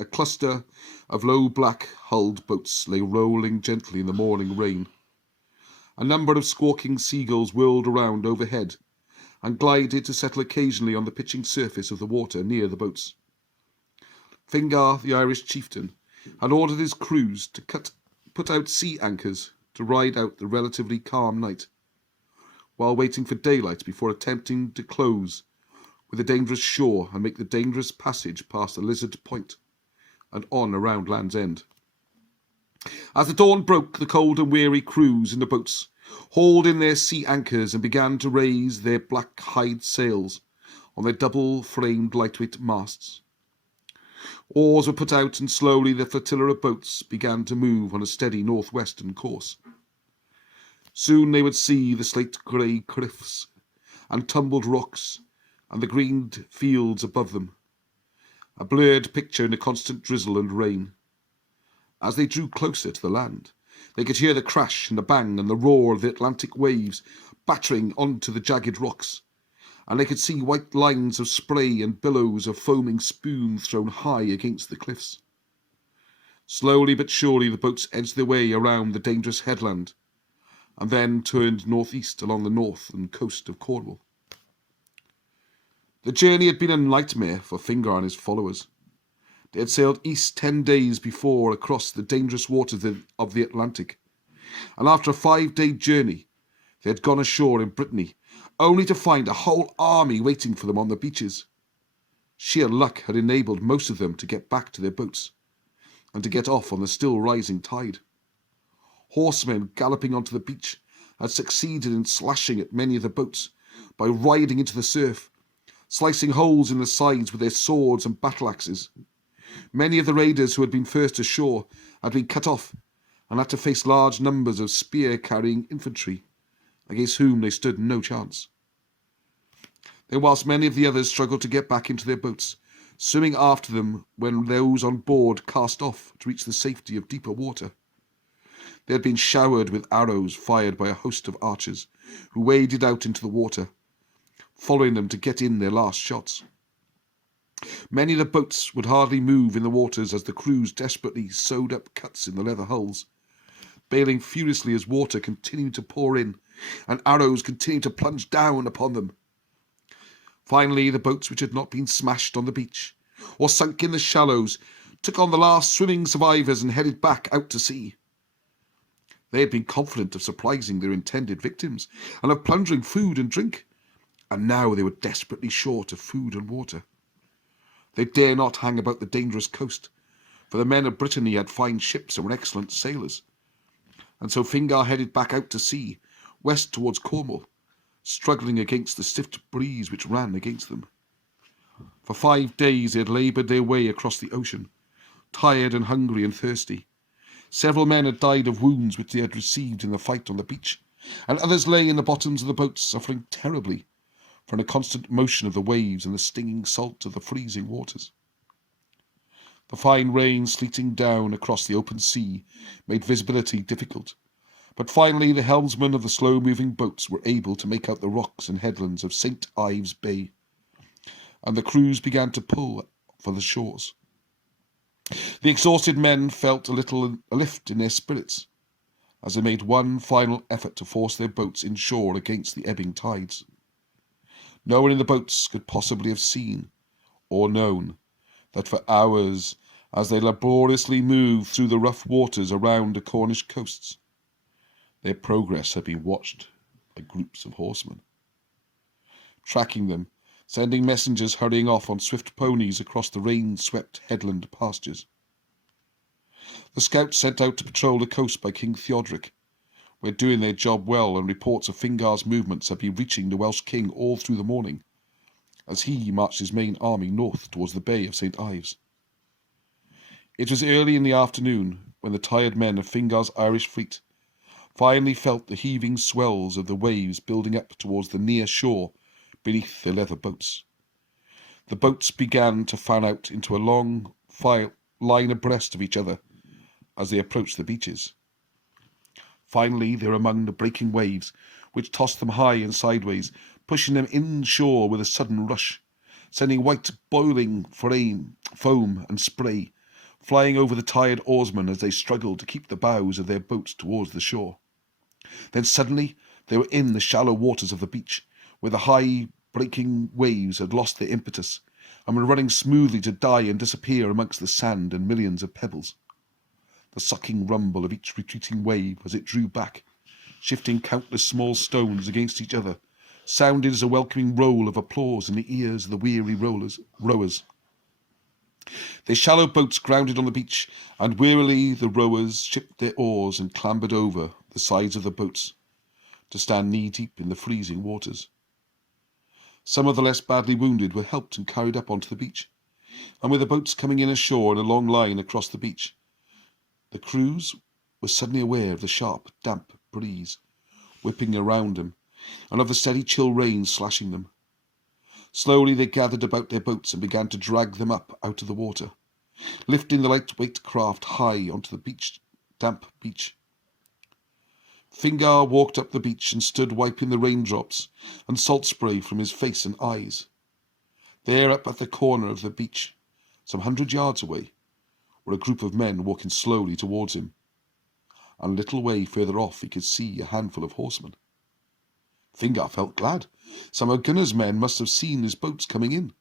A cluster of low black-hulled boats lay rolling gently in the morning rain. A number of squawking seagulls whirled around overhead and glided to settle occasionally on the pitching surface of the water near the boats. Fingar, the Irish chieftain, had ordered his crews to put out sea anchors to ride out the relatively calm night, while waiting for daylight before attempting to close with the dangerous shore and make the dangerous passage past the Lizard Point and on around Land's End. As the dawn broke, the cold and weary crews in the boats hauled in their sea anchors and began to raise their black hide sails on their double-framed lightweight masts. Oars were put out, and slowly the flotilla of boats began to move on a steady northwestern course. Soon they would see the slate-grey cliffs and tumbled rocks and the greened fields above them, a blurred picture in the constant drizzle and rain. As they drew closer to the land, they could hear the crash and the bang and the roar of the Atlantic waves battering onto the jagged rocks, and they could see white lines of spray and billows of foaming spume thrown high against the cliffs. Slowly but surely the boats edged their way around the dangerous headland, and then turned northeast along the northern coast of Cornwall. The journey had been a nightmare for Fingar and his followers. They had sailed east 10 days before across the dangerous waters of the Atlantic, and after a 5-day journey they had gone ashore in Britanny, only to find a whole army waiting for them on the beaches. Sheer luck had enabled most of them to get back to their boats, and to get off on the still rising tide. Horsemen galloping onto the beach had succeeded in slashing at many of the boats by riding into the surf, slicing holes in the sides with their swords and battle-axes. Many of the raiders who had been first ashore had been cut off and had to face large numbers of spear-carrying infantry, against whom they stood no chance. Then, whilst many of the others struggled to get back into their boats, swimming after them when those on board cast off to reach the safety of deeper water, they had been showered with arrows fired by a host of archers who waded out into the water, following them to get in their last shots. Many of the boats would hardly move in the waters as the crews desperately sewed up cuts in the leather hulls, bailing furiously as water continued to pour in and arrows continued to plunge down upon them. Finally, the boats which had not been smashed on the beach or sunk in the shallows took on the last swimming survivors and headed back out to sea. They had been confident of surprising their intended victims and of plundering food and drink, and now they were desperately short of food and water. They dare not hang about the dangerous coast, for the men of Britanny had fine ships and were excellent sailors, and so Fingar headed back out to sea, west towards Cornwall, struggling against the stiff breeze which ran against them. For 5 days they had laboured their way across the ocean, tired and hungry and thirsty. Several men had died of wounds which they had received in the fight on the beach, and others lay in the bottoms of the boats, suffering terribly from the constant motion of the waves and the stinging salt of the freezing waters. The fine rain sleeting down across the open sea made visibility difficult, but finally the helmsmen of the slow-moving boats were able to make out the rocks and headlands of St. Ives Bay, and the crews began to pull for the shores. The exhausted men felt a lift in their spirits, as they made one final effort to force their boats inshore against the ebbing tides. No one in the boats could possibly have seen or known that for hours, as they laboriously moved through the rough waters around the Cornish coasts, their progress had been watched by groups of horsemen, tracking them, sending messengers hurrying off on swift ponies across the rain-swept headland pastures. The scouts sent out to patrol the coast by King Theoderic were doing their job well, and reports of Fingar's movements had been reaching the Welsh king all through the morning, as he marched his main army north towards the Bay of St. Ives. It was early in the afternoon when the tired men of Fingar's Irish fleet finally felt the heaving swells of the waves building up towards the near shore beneath their leather boats. The boats began to fan out into a long line abreast of each other as they approached the beaches. Finally, they were among the breaking waves, which tossed them high and sideways, pushing them inshore with a sudden rush, sending white boiling foam and spray flying over the tired oarsmen as they struggled to keep the bows of their boats towards the shore. Then suddenly they were in the shallow waters of the beach, where the high breaking waves had lost their impetus and were running smoothly to die and disappear amongst the sand and millions of pebbles. The sucking rumble of each retreating wave as it drew back, shifting countless small stones against each other, sounded as a welcoming roll of applause in the ears of the weary rowers. Their shallow boats grounded on the beach, and wearily the rowers shipped their oars and clambered over the sides of the boats to stand knee-deep in the freezing waters. Some of the less badly wounded were helped and carried up onto the beach, and with the boats coming in ashore in a long line across the beach, the crews were suddenly aware of the sharp, damp breeze whipping around them, and of the steady chill rain slashing them. Slowly they gathered about their boats and began to drag them up out of the water, lifting the lightweight craft high onto the damp beach. Fingar walked up the beach and stood wiping the raindrops and salt spray from his face and eyes. There, up at the corner of the beach, some 100 yards away, were a group of men walking slowly towards him, and a little way further off he could see a handful of horsemen. Fingar felt glad. Some of Gunnar's men must have seen his boats coming in.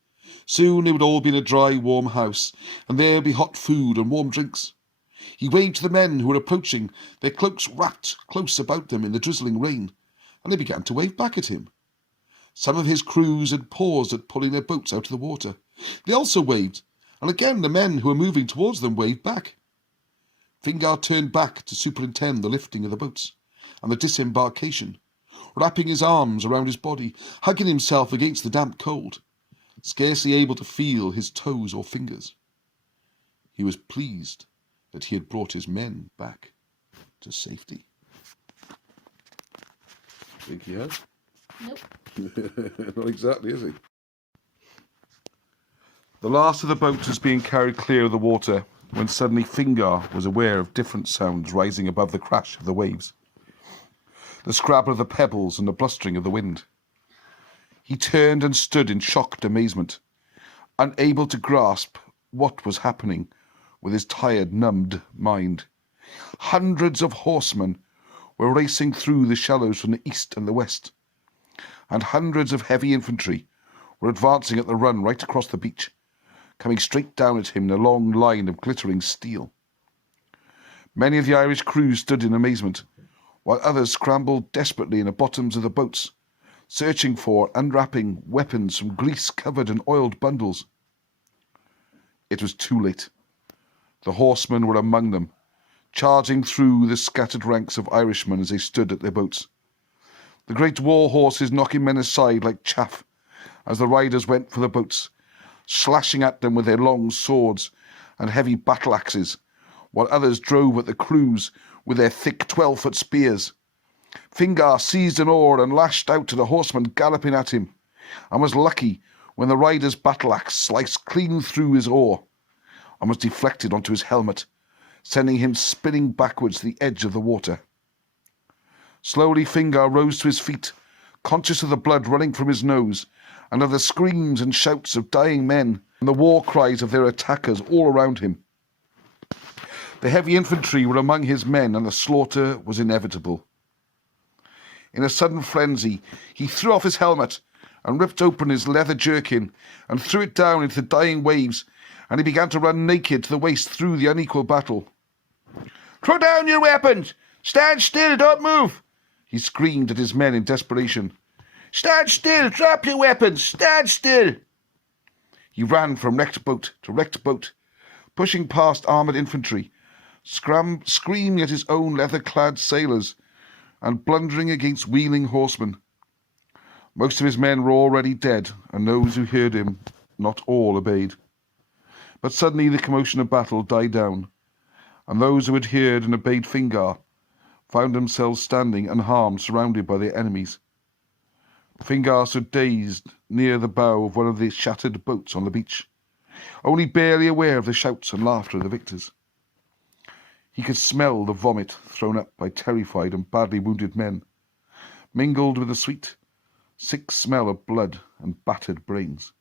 Soon it would all be in a dry, warm house, and there would be hot food and warm drinks. He waved to the men who were approaching, their cloaks wrapped close about them in the drizzling rain, and they began to wave back at him. Some of his crews had paused at pulling their boats out of the water. They also waved, and again the men who were moving towards them waved back. Fingar turned back to superintend the lifting of the boats and the disembarkation, wrapping his arms around his body, hugging himself against the damp cold, scarcely able to feel his toes or fingers. He was pleased that he had brought his men back to safety. Think he has? Nope. Not exactly, is he? The last of the boats was being carried clear of the water when suddenly Fingar was aware of different sounds rising above the crash of the waves, the scrabble of the pebbles and the blustering of the wind. He turned and stood in shocked amazement, unable to grasp what was happening with his tired, numbed mind. Hundreds of horsemen were racing through the shallows from the east and the west, and hundreds of heavy infantry were advancing at the run right across the beach, coming straight down at him in a long line of glittering steel. Many of the Irish crews stood in amazement, while others scrambled desperately in the bottoms of the boats, searching for, unwrapping weapons from grease-covered and oiled bundles. It was too late. The horsemen were among them, charging through the scattered ranks of Irishmen as they stood at their boats, the great war horses knocking men aside like chaff as the riders went for the boats, slashing at them with their long swords and heavy battle axes, while others drove at the crews with their thick 12-foot spears. Fingar seized an oar and lashed out to the horsemen galloping at him, and was lucky when the rider's battle axe sliced clean through his oar and was deflected onto his helmet, sending him spinning backwards to the edge of the water. Slowly Fingar rose to his feet, conscious of the blood running from his nose, and of the screams and shouts of dying men and the war cries of their attackers all around him. The heavy infantry were among his men, and the slaughter was inevitable. In a sudden frenzy, he threw off his helmet and ripped open his leather jerkin and threw it down into the dying waves, and he began to run naked to the waist through the unequal battle. "Throw down your weapons! Stand still, don't move!" he screamed at his men in desperation. "Stand still! Drop your weapons! Stand still!" He ran from wrecked boat to wrecked boat, pushing past armoured infantry, screaming at his own leather-clad sailors, and blundering against wheeling horsemen. Most of his men were already dead, and those who heard him, not all obeyed. But suddenly the commotion of battle died down, and those who had heard and obeyed Fingar found themselves standing unharmed, surrounded by their enemies. Fingar stood dazed near the bow of one of the shattered boats on the beach, only barely aware of the shouts and laughter of the victors. He could smell the vomit thrown up by terrified and badly wounded men, mingled with the sweet, sick smell of blood and battered brains.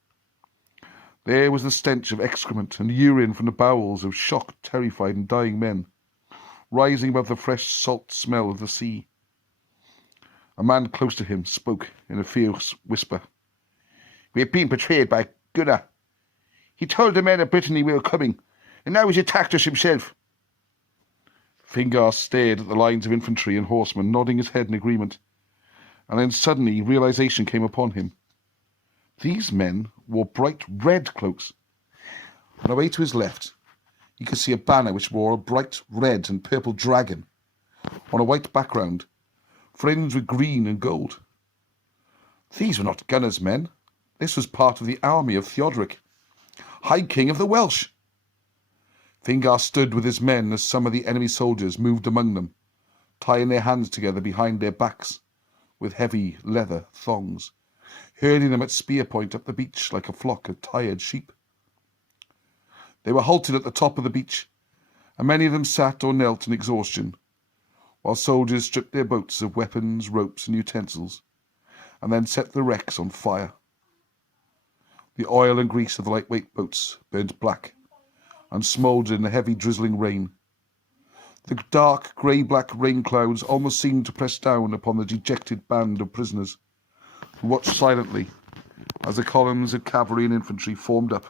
There was the stench of excrement and urine from the bowels of shocked, terrified and dying men, rising above the fresh salt smell of the sea. A man close to him spoke in a fierce whisper. "We have been betrayed by Gunnar. He told the men of Britanny we were coming, and now he's attacked us himself." Fingar stared at the lines of infantry and horsemen, nodding his head in agreement, and then suddenly realization came upon him. These men wore bright red cloaks. On away to his left, he could see a banner which bore a bright red and purple dragon on a white background, fringed with green and gold. These were not Gunnar's men. This was part of the army of Theoderic, High King of the Welsh. Fingar stood with his men as some of the enemy soldiers moved among them, tying their hands together behind their backs with heavy leather thongs, herding them at spear point up the beach like a flock of tired sheep. They were halted at the top of the beach, and many of them sat or knelt in exhaustion, while soldiers stripped their boats of weapons, ropes, and utensils, and then set the wrecks on fire. The oil and grease of the lightweight boats burned black and smouldered in the heavy drizzling rain. The dark grey-black rain clouds almost seemed to press down upon the dejected band of prisoners, who watched silently as the columns of cavalry and infantry formed up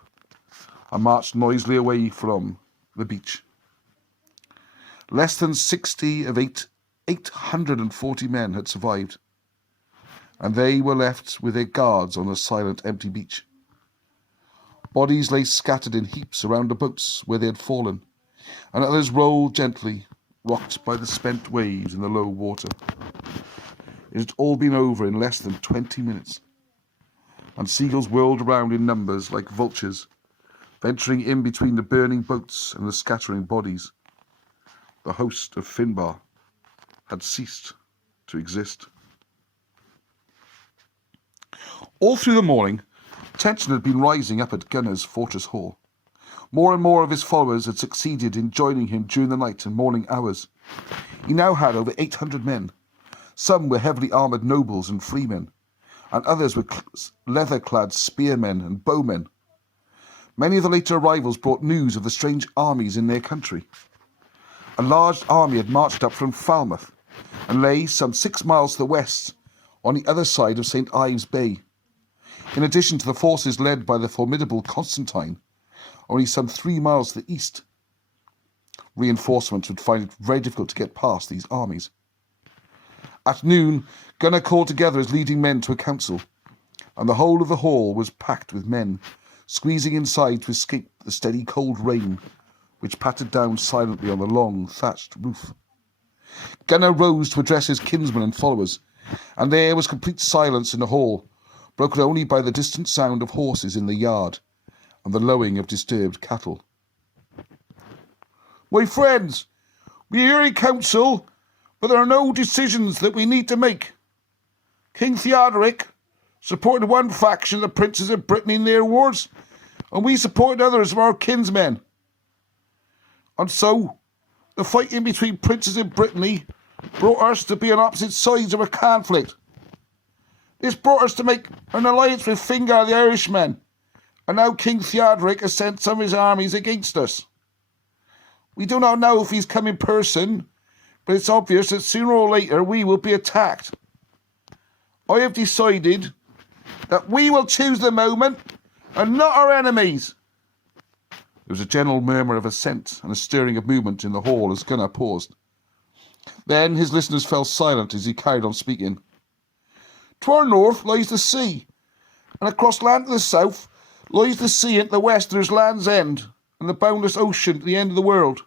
and marched noisily away from the beach. Less than 60 of 840 men had survived, and they were left with their guards on the silent, empty beach. Bodies lay scattered in heaps around the boats where they had fallen, and others rolled gently, rocked by the spent waves in the low water. It had all been over in less than 20 minutes, and seagulls whirled around in numbers like vultures, venturing in between the burning boats and the scattering bodies. The host of Finbar had ceased to exist. All through the morning, tension had been rising up at Gunnar's fortress hall. More and more of his followers had succeeded in joining him during the night and morning hours. He now had over 800 men. Some were heavily armoured nobles and freemen, and others were leather-clad spearmen and bowmen. Many of the later arrivals brought news of the strange armies in their country. A large army had marched up from Falmouth and lay some 6 miles to the west on the other side of St. Ives Bay. In addition to the forces led by the formidable Constantine, only some 3 miles to the east. Reinforcements would find it very difficult to get past these armies. At noon, Gunnar called together his leading men to a council, and the whole of the hall was packed with men, squeezing inside to escape the steady cold rain which pattered down silently on the long thatched roof. Gunnar rose to address his kinsmen and followers, and there was complete silence in the hall, broken only by the distant sound of horses in the yard and the lowing of disturbed cattle. "My friends, we are here in council, but there are no decisions that we need to make. King Theoderic supported one faction of the princes of Britanny in their wars, and we supported others of our kinsmen. And so, the fighting between princes in Britanny brought us to be on opposite sides of a conflict. This brought us to make an alliance with Fingar the Irishman, and now King Theoderic has sent some of his armies against us. We do not know if he's come in person, but it's obvious that sooner or later we will be attacked. I have decided that we will choose the moment and not our enemies. There was a general murmur of assent and a stirring of movement in the hall as Gunnar paused. Then his listeners fell silent as he carried on speaking. To our north lies the sea, and across land to the south lies the sea, and to the west there's Land's End, and the boundless ocean to the end of the world.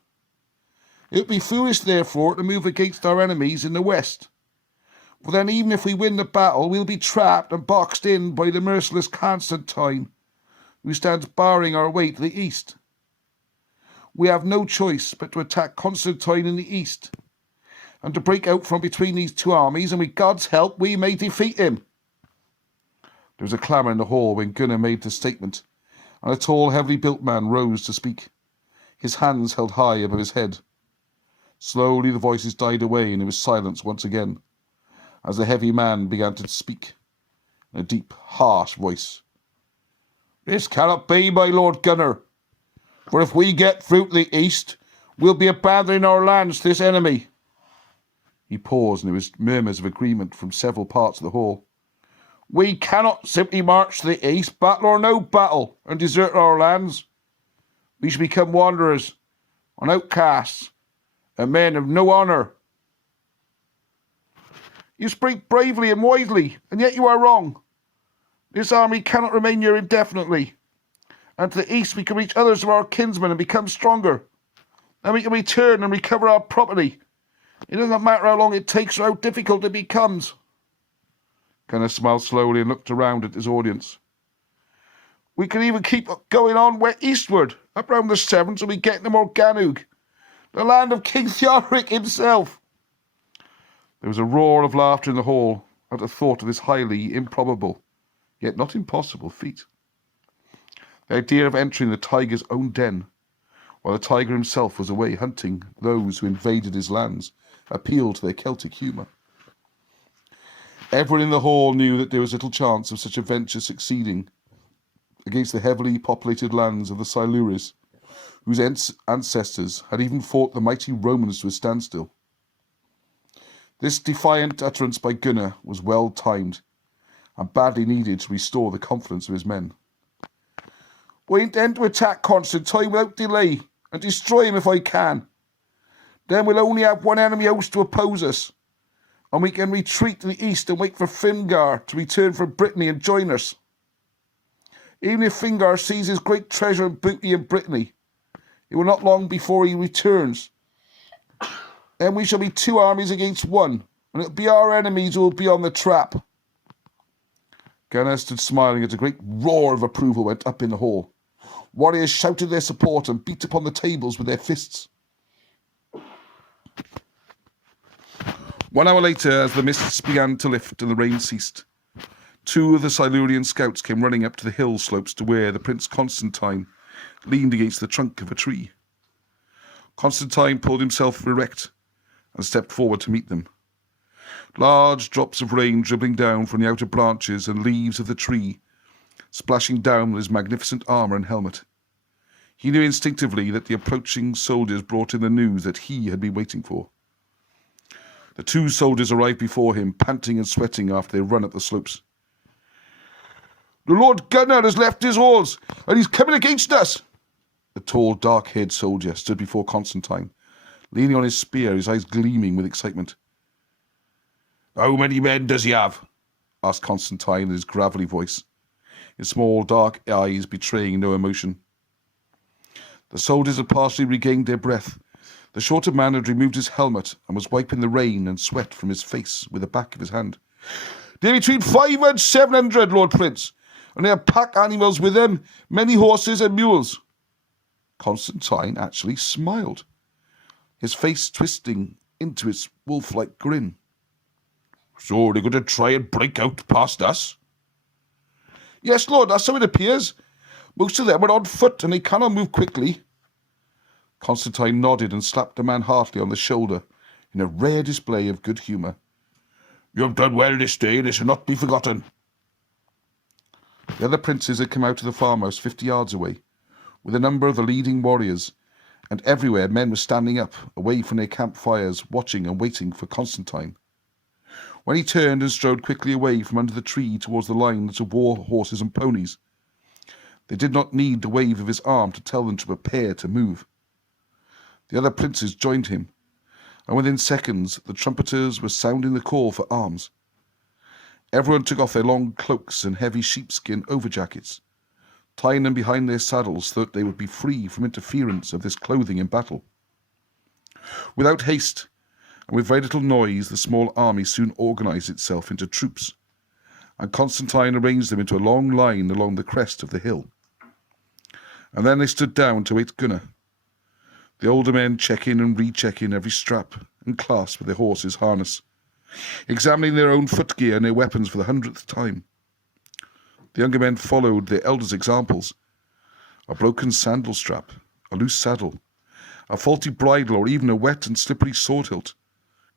It would be foolish, therefore, to move against our enemies in the west. For then, even if we win the battle, we'll be trapped and boxed in by the merciless Constantine, who stands barring our way to the east. We have no choice but to attack Constantine in the east, and to break out from between these two armies, and with God's help we may defeat him. There was a clamour in the hall when Gunnar made the statement, and a tall, heavily built man rose to speak, his hands held high above his head. Slowly the voices died away, and there was silence once again, as the heavy man began to speak in a deep, harsh voice. This cannot be, my Lord Gunnar, for if we get through to the east, we'll be abandoning our lands to this enemy. He paused, and there was murmurs of agreement from several parts of the hall. We cannot simply march to the east, battle or no battle, and desert our lands. We shall become wanderers and outcasts, and men of no honour. You speak bravely and wisely, and yet you are wrong. This army cannot remain here indefinitely, and to the east we can reach others of our kinsmen and become stronger. Then we can return and recover our property. It doesn't matter how long it takes or how difficult it becomes. Gunnar smiled slowly and looked around at his audience. We can even keep going on eastward, up round the Severn, till we get into Morganug, the land of King Theoderic himself. There was a roar of laughter in the hall at the thought of this highly improbable, yet not impossible feat. The idea of entering the tiger's own den, while the tiger himself was away hunting those who invaded his lands, appealed to their Celtic humour. Everyone in the hall knew that there was little chance of such a venture succeeding against the heavily populated lands of the Silures, whose ancestors had even fought the mighty Romans to a standstill. This defiant utterance by Gunnar was well timed, and badly needed to restore the confidence of his men. We intend to attack Constantine without delay, and destroy him if I can. Then we'll only have one enemy host to oppose us, and we can retreat to the east and wait for Fingar to return from Britanny and join us. Even if Fingar sees his great treasure and booty in Britanny, it will not long before he returns. Then we shall be two armies against one, and it'll be our enemies who will be on the trap. Gunnar stood smiling as a great roar of approval went up in the hall. Warriors shouted their support and beat upon the tables with their fists. 1 hour later, as the mists began to lift and the rain ceased, two of the Silurian scouts came running up to the hill slopes to where the Prince Constantine leaned against the trunk of a tree. Constantine pulled himself erect and stepped forward to meet them. Large drops of rain dribbling down from the outer branches and leaves of the tree, splashing down on his magnificent armour and helmet. He knew instinctively that the approaching soldiers brought in the news that he had been waiting for. The two soldiers arrived before him, panting and sweating after their run up the slopes. The Lord Gunnar has left his halls, and he's coming against us. The tall, dark-haired soldier stood before Constantine, leaning on his spear, his eyes gleaming with excitement. How many men does he have? Asked Constantine in his gravelly voice, his small, dark eyes betraying no emotion. The soldiers had partially regained their breath. The shorter man had removed his helmet and was wiping the rain and sweat from his face with the back of his hand. They're between 500 and 700, Lord Prince, and they have pack animals with them, many horses and mules. Constantine actually smiled, his face twisting into its wolf-like grin. So they're going to try and break out past us? Yes, Lord, that's how it appears. Most of them are on foot, and they cannot move quickly. Constantine nodded and slapped the man heartily on the shoulder in a rare display of good humour. You have done well this day, and it shall not be forgotten. The other princes had come out of the farmhouse 50 yards away, with a number of the leading warriors, and everywhere men were standing up, away from their campfires, watching and waiting for Constantine. When he turned and strode quickly away from under the tree towards the lines of war horses and ponies, they did not need the wave of his arm to tell them to prepare to move. The other princes joined him, and within seconds the trumpeters were sounding the call for arms. Everyone took off their long cloaks and heavy sheepskin overjackets, tying them behind their saddles so that they would be free from interference of this clothing in battle. Without haste, and with very little noise, the small army soon organized itself into troops, and Constantine arranged them into a long line along the crest of the hill. And then they stood down to wait Gunnar. The older men checking and rechecking every strap and clasp of their horses' harness, examining their own footgear and their weapons for the 100th time. The younger men followed their elders' examples. A broken sandal strap, a loose saddle, a faulty bridle, or even a wet and slippery sword hilt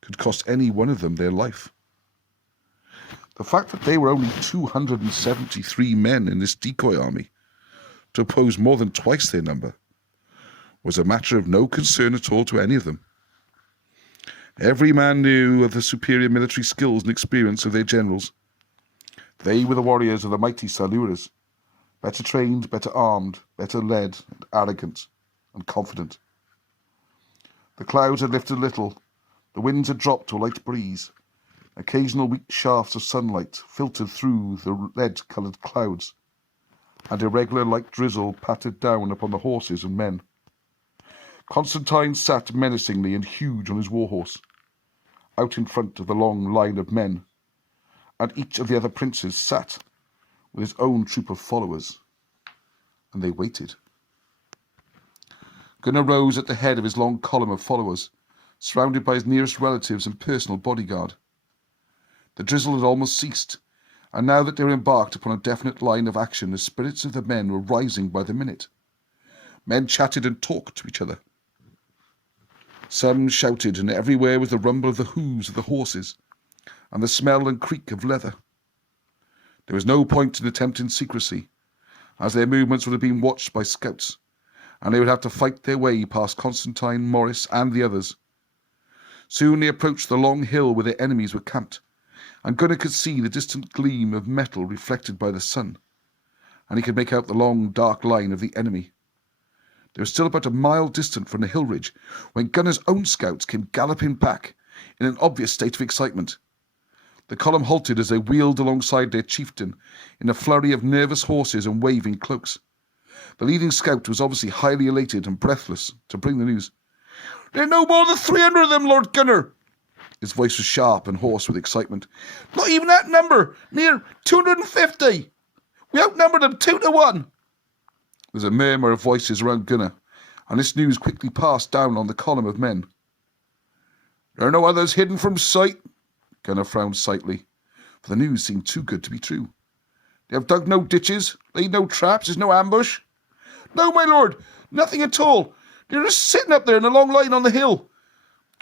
could cost any one of them their life. The fact that they were only 273 men in this decoy army, to oppose more than twice their number, was a matter of no concern at all to any of them. Every man knew of the superior military skills and experience of their generals. They were the warriors of the mighty Silures, better trained, better armed, better led, and arrogant and confident. The clouds had lifted a little, the winds had dropped to a light breeze. Occasional weak shafts of sunlight filtered through the lead-coloured clouds, and irregular light drizzle pattered down upon the horses and men. Constantine sat menacingly and huge on his warhorse, out in front of the long line of men, and each of the other princes sat with his own troop of followers, and they waited. Gunnar rose at the head of his long column of followers, surrounded by his nearest relatives and personal bodyguard. The drizzle had almost ceased, and now that they were embarked upon a definite line of action, the spirits of the men were rising by the minute. Men chatted and talked to each other. Some shouted, and everywhere was the rumble of the hooves of the horses, and the smell and creak of leather. There was no point in attempting secrecy, as their movements would have been watched by scouts, and they would have to fight their way past Constantine, Maurice, and the others. Soon they approached the long hill where their enemies were camped, and Gunnar could see the distant gleam of metal reflected by the sun, and he could make out the long, dark line of the enemy. They were still about a mile distant from the hill ridge when Gunnar's own scouts came galloping back in an obvious state of excitement. The column halted as they wheeled alongside their chieftain in a flurry of nervous horses and waving cloaks. The leading scout was obviously highly elated and breathless to bring the news. "There are no more than 300 of them, Lord Gunnar." His voice was sharp and hoarse with excitement. "Not even that number, near 250. We outnumbered them 2-1. There was a murmur of voices around Gunnar, and this news quickly passed down on the column of men. "There are no others hidden from sight." Gunnar frowned slightly, for the news seemed too good to be true. "They have dug no ditches, laid no traps, there's no ambush." "No, my lord, nothing at all. They're just sitting up there in a long line on the hill.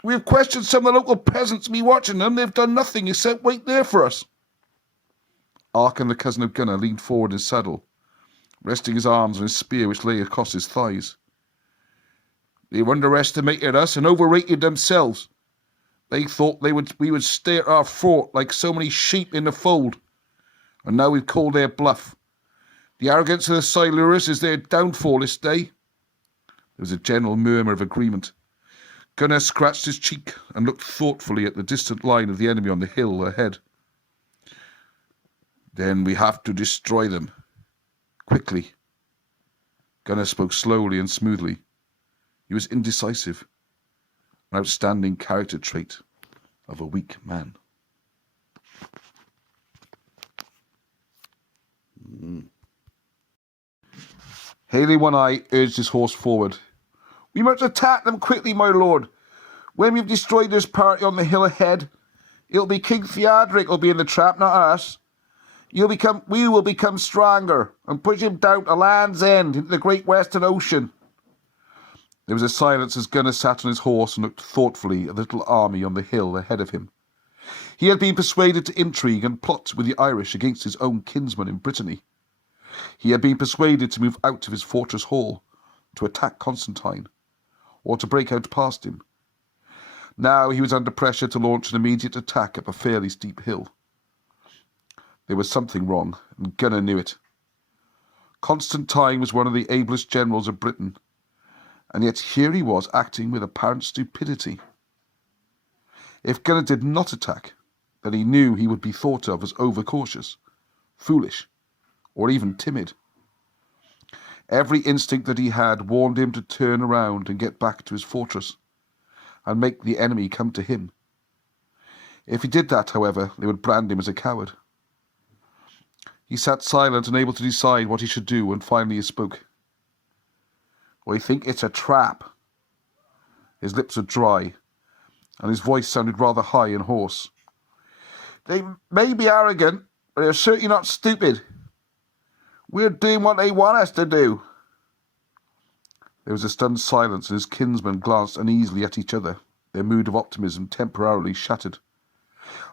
We have questioned some of the local peasants to be watching them. They've done nothing except wait there for us." Arkan, the cousin of Gunnar, leaned forward in his saddle, resting his arms on his spear which lay across his thighs. "They've underestimated us and overrated themselves. They thought we would stay at our fort like so many sheep in the fold, and now we've called their bluff. The arrogance of the Silures is their downfall this day." There was a general murmur of agreement. Gunnar scratched his cheek and looked thoughtfully at the distant line of the enemy on the hill ahead. "Then we have to destroy them. Quickly." Gunnar spoke slowly and smoothly. He was indecisive, an outstanding character trait of a weak man. Haley One Eye urged his horse forward. "We must attack them quickly, my lord. When we've destroyed this party on the hill ahead, it'll be King Theoderic will be in the trap, not us. We will become stronger and push him down to Land's End into the great western ocean." There was a silence as Gunnar sat on his horse and looked thoughtfully at the little army on the hill ahead of him. He had been persuaded to intrigue and plot with the Irish against his own kinsmen in Britanny. He had been persuaded to move out of his fortress hall to attack Constantine, or to break out past him. Now he was under pressure to launch an immediate attack up a fairly steep hill. There was something wrong, and Gunnar knew it. Constantine was one of the ablest generals of Britain, and yet here he was acting with apparent stupidity. If Gunnar did not attack, then he knew he would be thought of as overcautious, foolish, or even timid. Every instinct that he had warned him to turn around and get back to his fortress, and make the enemy come to him. If he did that, however, they would brand him as a coward. He sat silent, unable to decide what he should do, and finally he spoke. "I think it's a trap." His lips were dry, and his voice sounded rather high and hoarse. "They may be arrogant, but they're certainly not stupid. We're doing what they want us to do." There was a stunned silence, and his kinsmen glanced uneasily at each other, their mood of optimism temporarily shattered.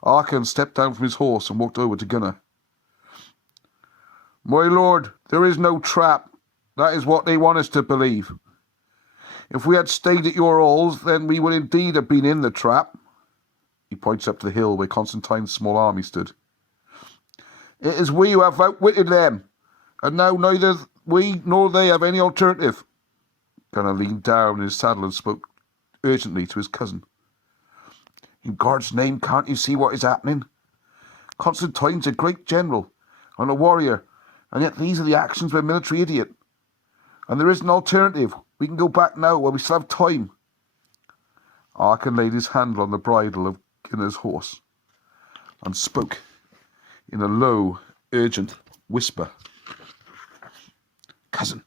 Arkhan stepped down from his horse and walked over to Gunnar. "My lord, there is no trap. That is what they want us to believe. If we had stayed at your halls, then we would indeed have been in the trap." He points up to the hill where Constantine's small army stood. "It is we who have outwitted them, and now neither we nor they have any alternative." Gunnar leaned down in his saddle and spoke urgently to his cousin. "In God's name, can't you see what is happening? Constantine's a great general and a warrior, and yet these are the actions of a military idiot. And there is an alternative. We can go back now while we still have time." Arkhan laid his hand on the bridle of Gunnar's horse and spoke in a low, urgent whisper. "Cousin,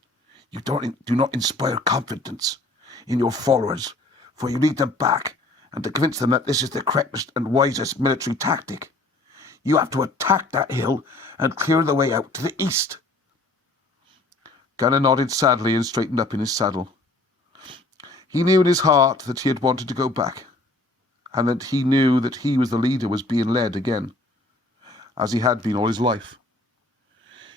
you do not inspire confidence in your followers, for you lead them back, and to convince them that this is the correctest and wisest military tactic, you have to attack that hill and clear the way out to the east." Gunnar nodded sadly and straightened up in his saddle. He knew in his heart that he had wanted to go back, and that he knew that he was the leader was being led again, as he had been all his life.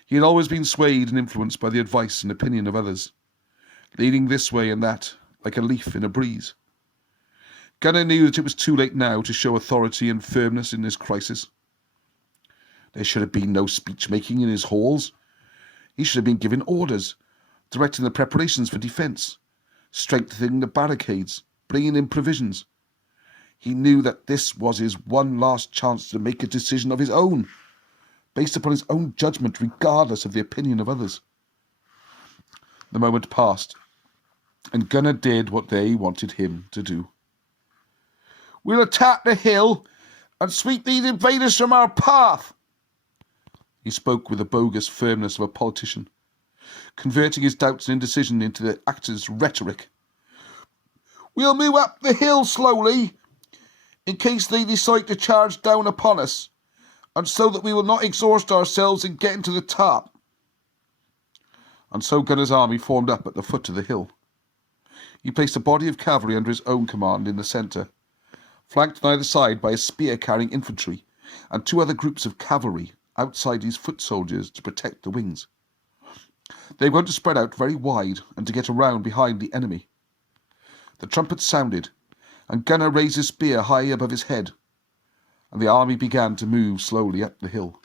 He had always been swayed and influenced by the advice and opinion of others, leading this way and that, like a leaf in a breeze. Gunnar knew that it was too late now to show authority and firmness in this crisis. There should have been no speech-making in his halls. He should have been giving orders, directing the preparations for defence, strengthening the barricades, bringing in provisions. He knew that this was his one last chance to make a decision of his own, based upon his own judgment, regardless of the opinion of others. The moment passed, and Gunnar did what they wanted him to do. "We'll attack the hill and sweep these invaders from our path." He spoke with the bogus firmness of a politician, converting his doubts and indecision into the actor's rhetoric. "We'll move up the hill slowly, in case they decide to charge down upon us, and so that we will not exhaust ourselves in getting to the top." And so Gunnar's army formed up at the foot of the hill. He placed a body of cavalry under his own command in the centre, flanked on either side by a spear-carrying infantry, and two other groups of cavalry outside his foot soldiers to protect the wings. They were going to spread out very wide and to get around behind the enemy. The trumpet sounded, and Gunnar raised his spear high above his head, and the army began to move slowly up the hill.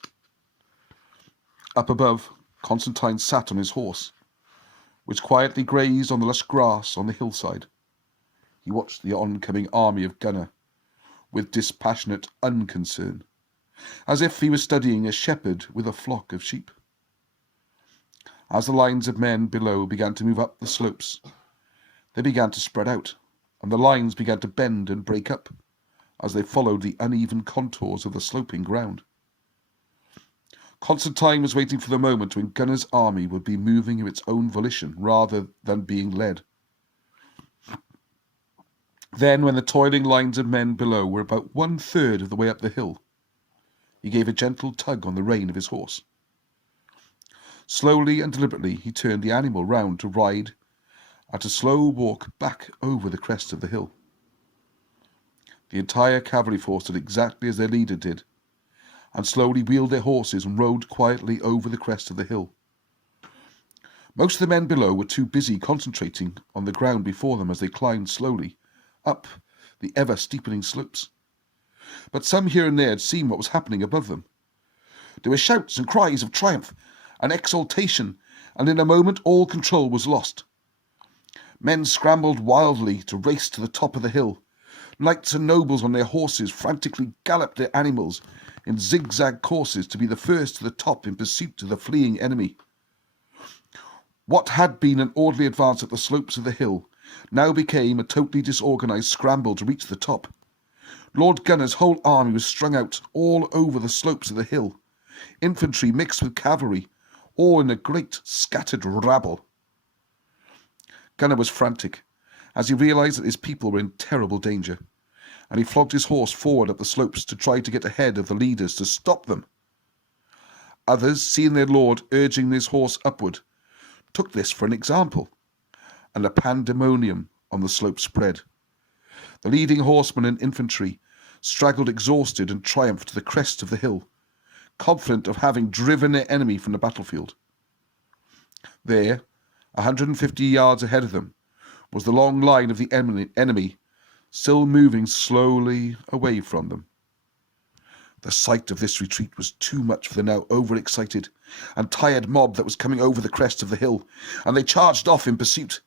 Up above, Constantine sat on his horse, which quietly grazed on the lush grass on the hillside. He watched the oncoming army of Gunnar with dispassionate unconcern, as if he was studying a shepherd with a flock of sheep. As the lines of men below began to move up the slopes, they began to spread out, and the lines began to bend and break up as they followed the uneven contours of the sloping ground. Constantine was waiting for the moment when Gunnar's army would be moving of its own volition rather than being led. Then, when the toiling lines of men below were about 1/3 of the way up the hill, he gave a gentle tug on the rein of his horse. Slowly and deliberately he turned the animal round to ride at a slow walk back over the crest of the hill. The entire cavalry force did exactly as their leader did, and slowly wheeled their horses and rode quietly over the crest of the hill. Most of the men below were too busy concentrating on the ground before them as they climbed slowly up the ever-steepening slopes. But some here and there had seen what was happening above them. There were shouts and cries of triumph and exultation, and in a moment all control was lost. Men scrambled wildly to race to the top of the hill. Knights and nobles on their horses frantically galloped their animals in zigzag courses to be the first to the top in pursuit of the fleeing enemy. What had been an orderly advance up the slopes of the hill now became a totally disorganized scramble to reach the top. Lord Gunnar's whole army was strung out all over the slopes of the hill, infantry mixed with cavalry, all in a great scattered rabble. Gunnar was frantic, as he realized that his people were in terrible danger, and he flogged his horse forward up the slopes to try to get ahead of the leaders to stop them. Others, seeing their lord urging his horse upward, took this for an example, and a pandemonium on the slope spread. The leading horsemen and infantry straggled exhausted and triumphed to the crest of the hill, confident of having driven their enemy from the battlefield. There, 150 yards ahead of them, was the long line of the enemy, still moving slowly away from them. The sight of this retreat was too much for the now overexcited and tired mob that was coming over the crest of the hill, and they charged off in pursuit.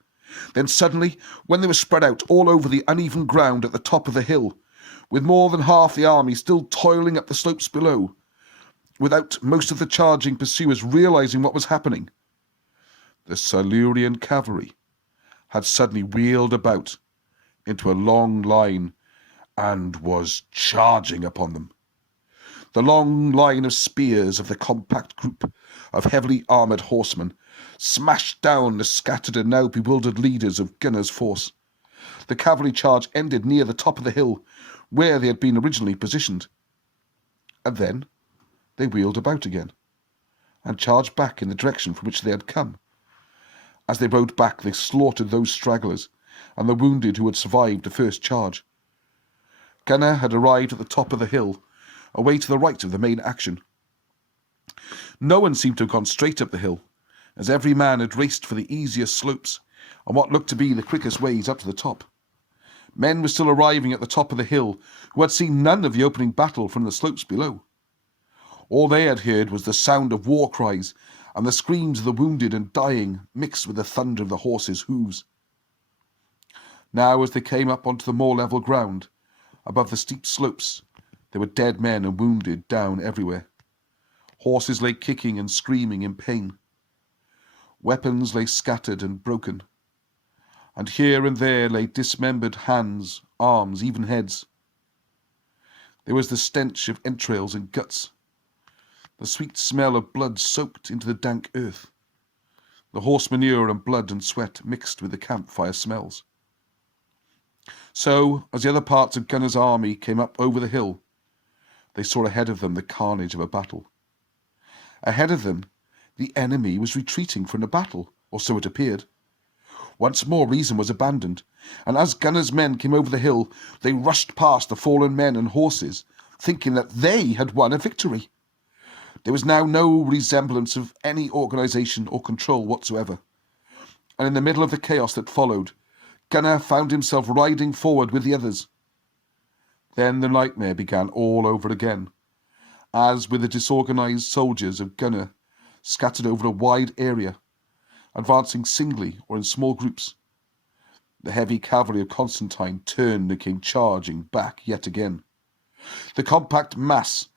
Then suddenly, when they were spread out all over the uneven ground at the top of the hill, with more than half the army still toiling up the slopes below, without most of the charging pursuers realizing what was happening, the Silurian cavalry had suddenly wheeled about into a long line and was charging upon them. The long line of spears of the compact group of heavily armoured horsemen smashed down the scattered and now bewildered leaders of Gunnar's force. The cavalry charge ended near the top of the hill, where they had been originally positioned. And then they wheeled about again, and charged back in the direction from which they had come. As they rode back, they slaughtered those stragglers and the wounded who had survived the first charge. Gunnar had arrived at the top of the hill, away to the right of the main action. No one seemed to have gone straight up the hill, as every man had raced for the easiest slopes and what looked to be the quickest ways up to the top. Men were still arriving at the top of the hill who had seen none of the opening battle from the slopes below. All they had heard was the sound of war cries and the screams of the wounded and dying mixed with the thunder of the horses' hooves. Now, as they came up onto the more level ground, above the steep slopes, there were dead men and wounded down everywhere. Horses lay kicking and screaming in pain. Weapons lay scattered and broken, and here and there lay dismembered hands, arms, even heads. There was the stench of entrails and guts, the sweet smell of blood soaked into the dank earth, the horse manure and blood and sweat mixed with the campfire smells. So, as the other parts of Gunnar's army came up over the hill, they saw ahead of them the carnage of a battle. Ahead of them, the enemy was retreating from the battle, or so it appeared. Once more reason was abandoned, and as Gunnar's men came over the hill, they rushed past the fallen men and horses, thinking that they had won a victory. There was now no resemblance of any organisation or control whatsoever, and in the middle of the chaos that followed, Gunnar found himself riding forward with the others. Then the nightmare began all over again, as with the disorganised soldiers of Gunnar scattered over a wide area, advancing singly or in small groups. The heavy cavalry of Constantine turned and came charging back yet again. The compact mass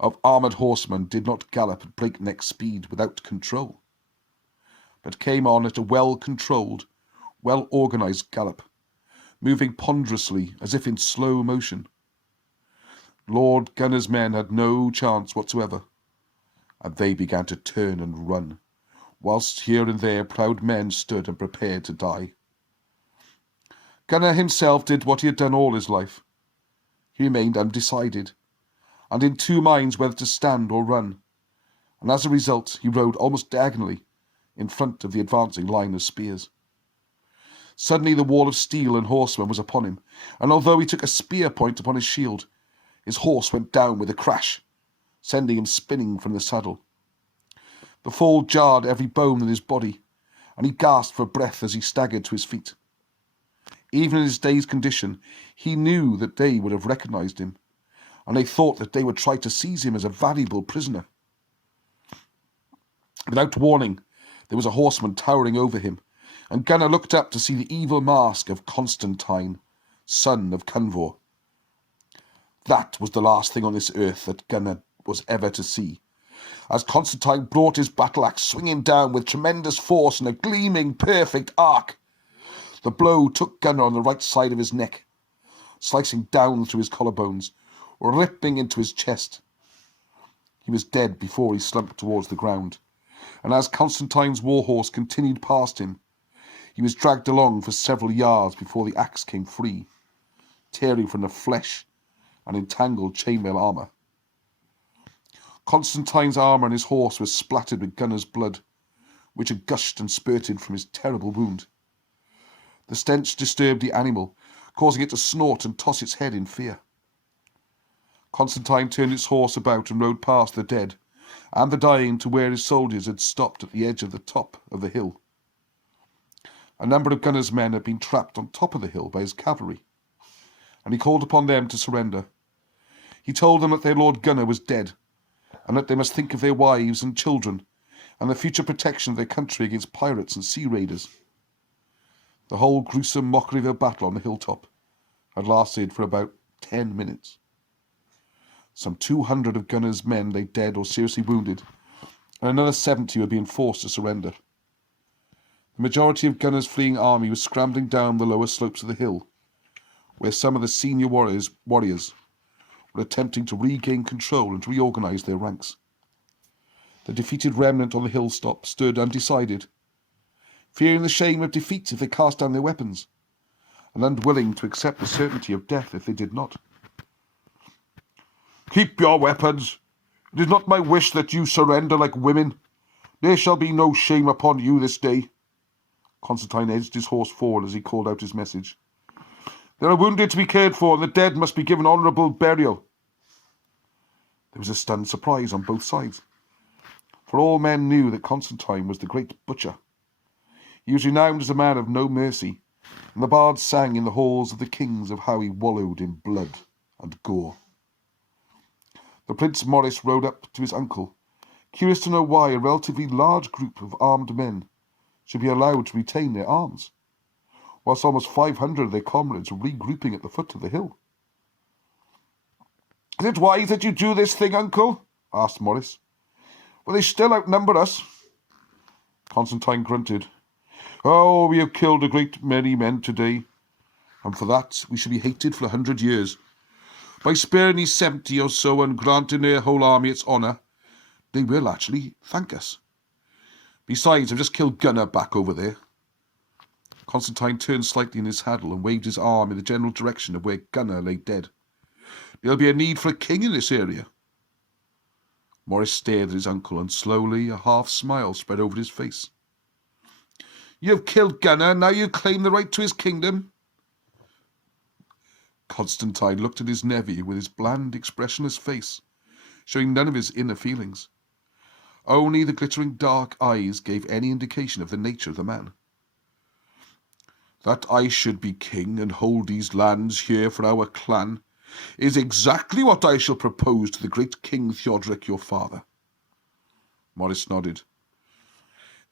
of armoured horsemen did not gallop at breakneck speed without control, but came on at a well-controlled, well-organised gallop, moving ponderously as if in slow motion. Lord Gunnar's men had no chance whatsoever, and they began to turn and run, whilst here and there proud men stood and prepared to die. Gunnar himself did what he had done all his life. He remained undecided, and in two minds whether to stand or run, and as a result he rode almost diagonally in front of the advancing line of spears. Suddenly the wall of steel and horsemen was upon him, and although he took a spear point upon his shield, his horse went down with a crash, sending him spinning from the saddle. The fall jarred every bone in his body, and he gasped for breath as he staggered to his feet. Even in his dazed condition, he knew that they would have recognised him, and they thought that they would try to seize him as a valuable prisoner. Without warning, there was a horseman towering over him, and Gunnar looked up to see the evil mask of Constantine, son of Cornwall. That was the last thing on this earth that Gunnar was ever to see, as Constantine brought his battle-axe swinging down with tremendous force in a gleaming, perfect arc. The blow took Gunnar on the right side of his neck, slicing down through his collarbones, ripping into his chest. He was dead before he slumped towards the ground, and as Constantine's warhorse continued past him, he was dragged along for several yards before the axe came free, tearing from the flesh and entangled chainmail armour. Constantine's armour and his horse were splattered with Gunnar's blood, which had gushed and spurted from his terrible wound. The stench disturbed the animal, causing it to snort and toss its head in fear. Constantine turned its horse about and rode past the dead and the dying to where his soldiers had stopped at the edge of the top of the hill. A number of Gunnar's men had been trapped on top of the hill by his cavalry, and he called upon them to surrender. He told them that their Lord Gunnar was dead, and that they must think of their wives and children, and the future protection of their country against pirates and sea raiders. The whole gruesome mockery of a battle on the hilltop had lasted for about 10 minutes. Some 200 of Gunnar's men lay dead or seriously wounded, and another 70 were being forced to surrender. The majority of Gunnar's fleeing army was scrambling down the lower slopes of the hill, where some of the senior warriors were attempting to regain control and to reorganise their ranks. The defeated remnant on the hilltop stood undecided, fearing the shame of defeat if they cast down their weapons, and unwilling to accept the certainty of death if they did not. "Keep your weapons. It is not my wish that you surrender like women. There shall be no shame upon you this day." Constantine edged his horse forward as he called out his message. "There are wounded to be cared for, and the dead must be given honourable burial." There was a stunned surprise on both sides, for all men knew that Constantine was the great butcher. He was renowned as a man of no mercy, and the bards sang in the halls of the kings of how he wallowed in blood and gore. The Prince Maurice rode up to his uncle, curious to know why a relatively large group of armed men should be allowed to retain their arms, whilst almost 500 of their comrades were regrouping at the foot of the hill. "Is it wise that you do this thing, uncle?" asked Maurice. "Will they still outnumber us?" Constantine grunted. "Oh, we have killed a great many men today, and for that we shall be hated for 100 years. By sparing these 70 or so and granting their whole army its honour, they will actually thank us. Besides, I've just killed Gunnar back over there." Constantine turned slightly in his saddle and waved his arm in the general direction of where Gunnar lay dead. "There'll be a need for a king in this area." Maurice stared at his uncle, and slowly a half-smile spread over his face. "You have killed Gunnar, now you claim the right to his kingdom?" Constantine looked at his nephew with his bland, expressionless face, showing none of his inner feelings. Only the glittering dark eyes gave any indication of the nature of the man. "That I should be king and hold these lands here for our clan is exactly what I shall propose to the great King Theoderic, your father." Maurice nodded.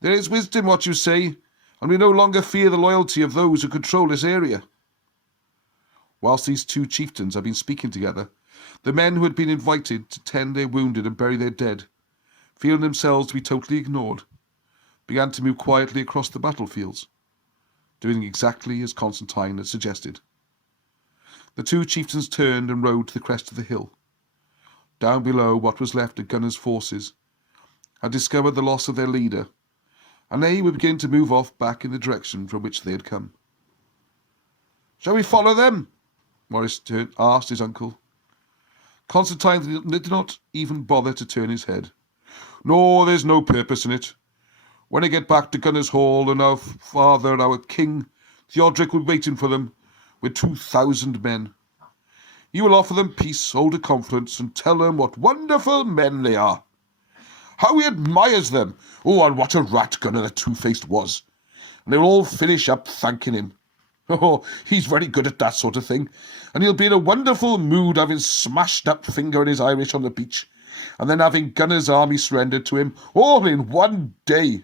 "There is wisdom in what you say, and we no longer fear the loyalty of those who control this area." Whilst these two chieftains had been speaking together, the men who had been invited to tend their wounded and bury their dead, feeling themselves to be totally ignored, began to move quietly across the battlefields, doing exactly as Constantine had suggested. The two chieftains turned and rode to the crest of the hill. Down below, what was left of Gunnar's forces had discovered the loss of their leader, and they would begin to move off back in the direction from which they had come. "Shall we follow them?" Maurice asked his uncle. Constantine did not even bother to turn his head. "No, there's no purpose in it. When I get back to Gunnar's Hall, and our father, our king, Theoderic, will be waiting for them with 2,000 men. You will offer them peace, hold a conference, and tell them what wonderful men they are. How he admires them! Oh, and what a rat Gunnar the Two-Faced was! and they'll all finish up thanking him. Oh, he's very good at that sort of thing, and he'll be in a wonderful mood having smashed up Fingar and his Irish on the beach, and then having Gunnar's army surrendered to him, all in one day.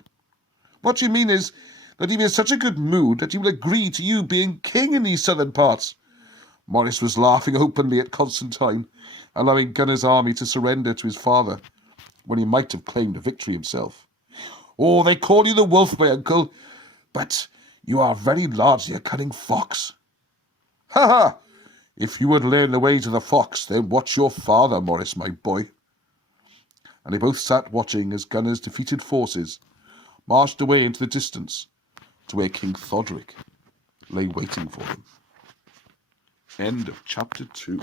What you mean is that he'll be in such a good mood that he will agree to you being king in these southern parts. Maurice was laughing openly at Constantine, allowing Gunnar's army to surrender to his father, when he might have claimed a victory himself. Oh, they call you the wolf, my uncle, but you are very largely a cunning fox. Ha ha! If you would learn the ways of the fox, then watch your father, Maurice, my boy. And they both sat watching as Gunnar's defeated forces marched away into the distance to where King Theoderic lay waiting for them. End of chapter 2.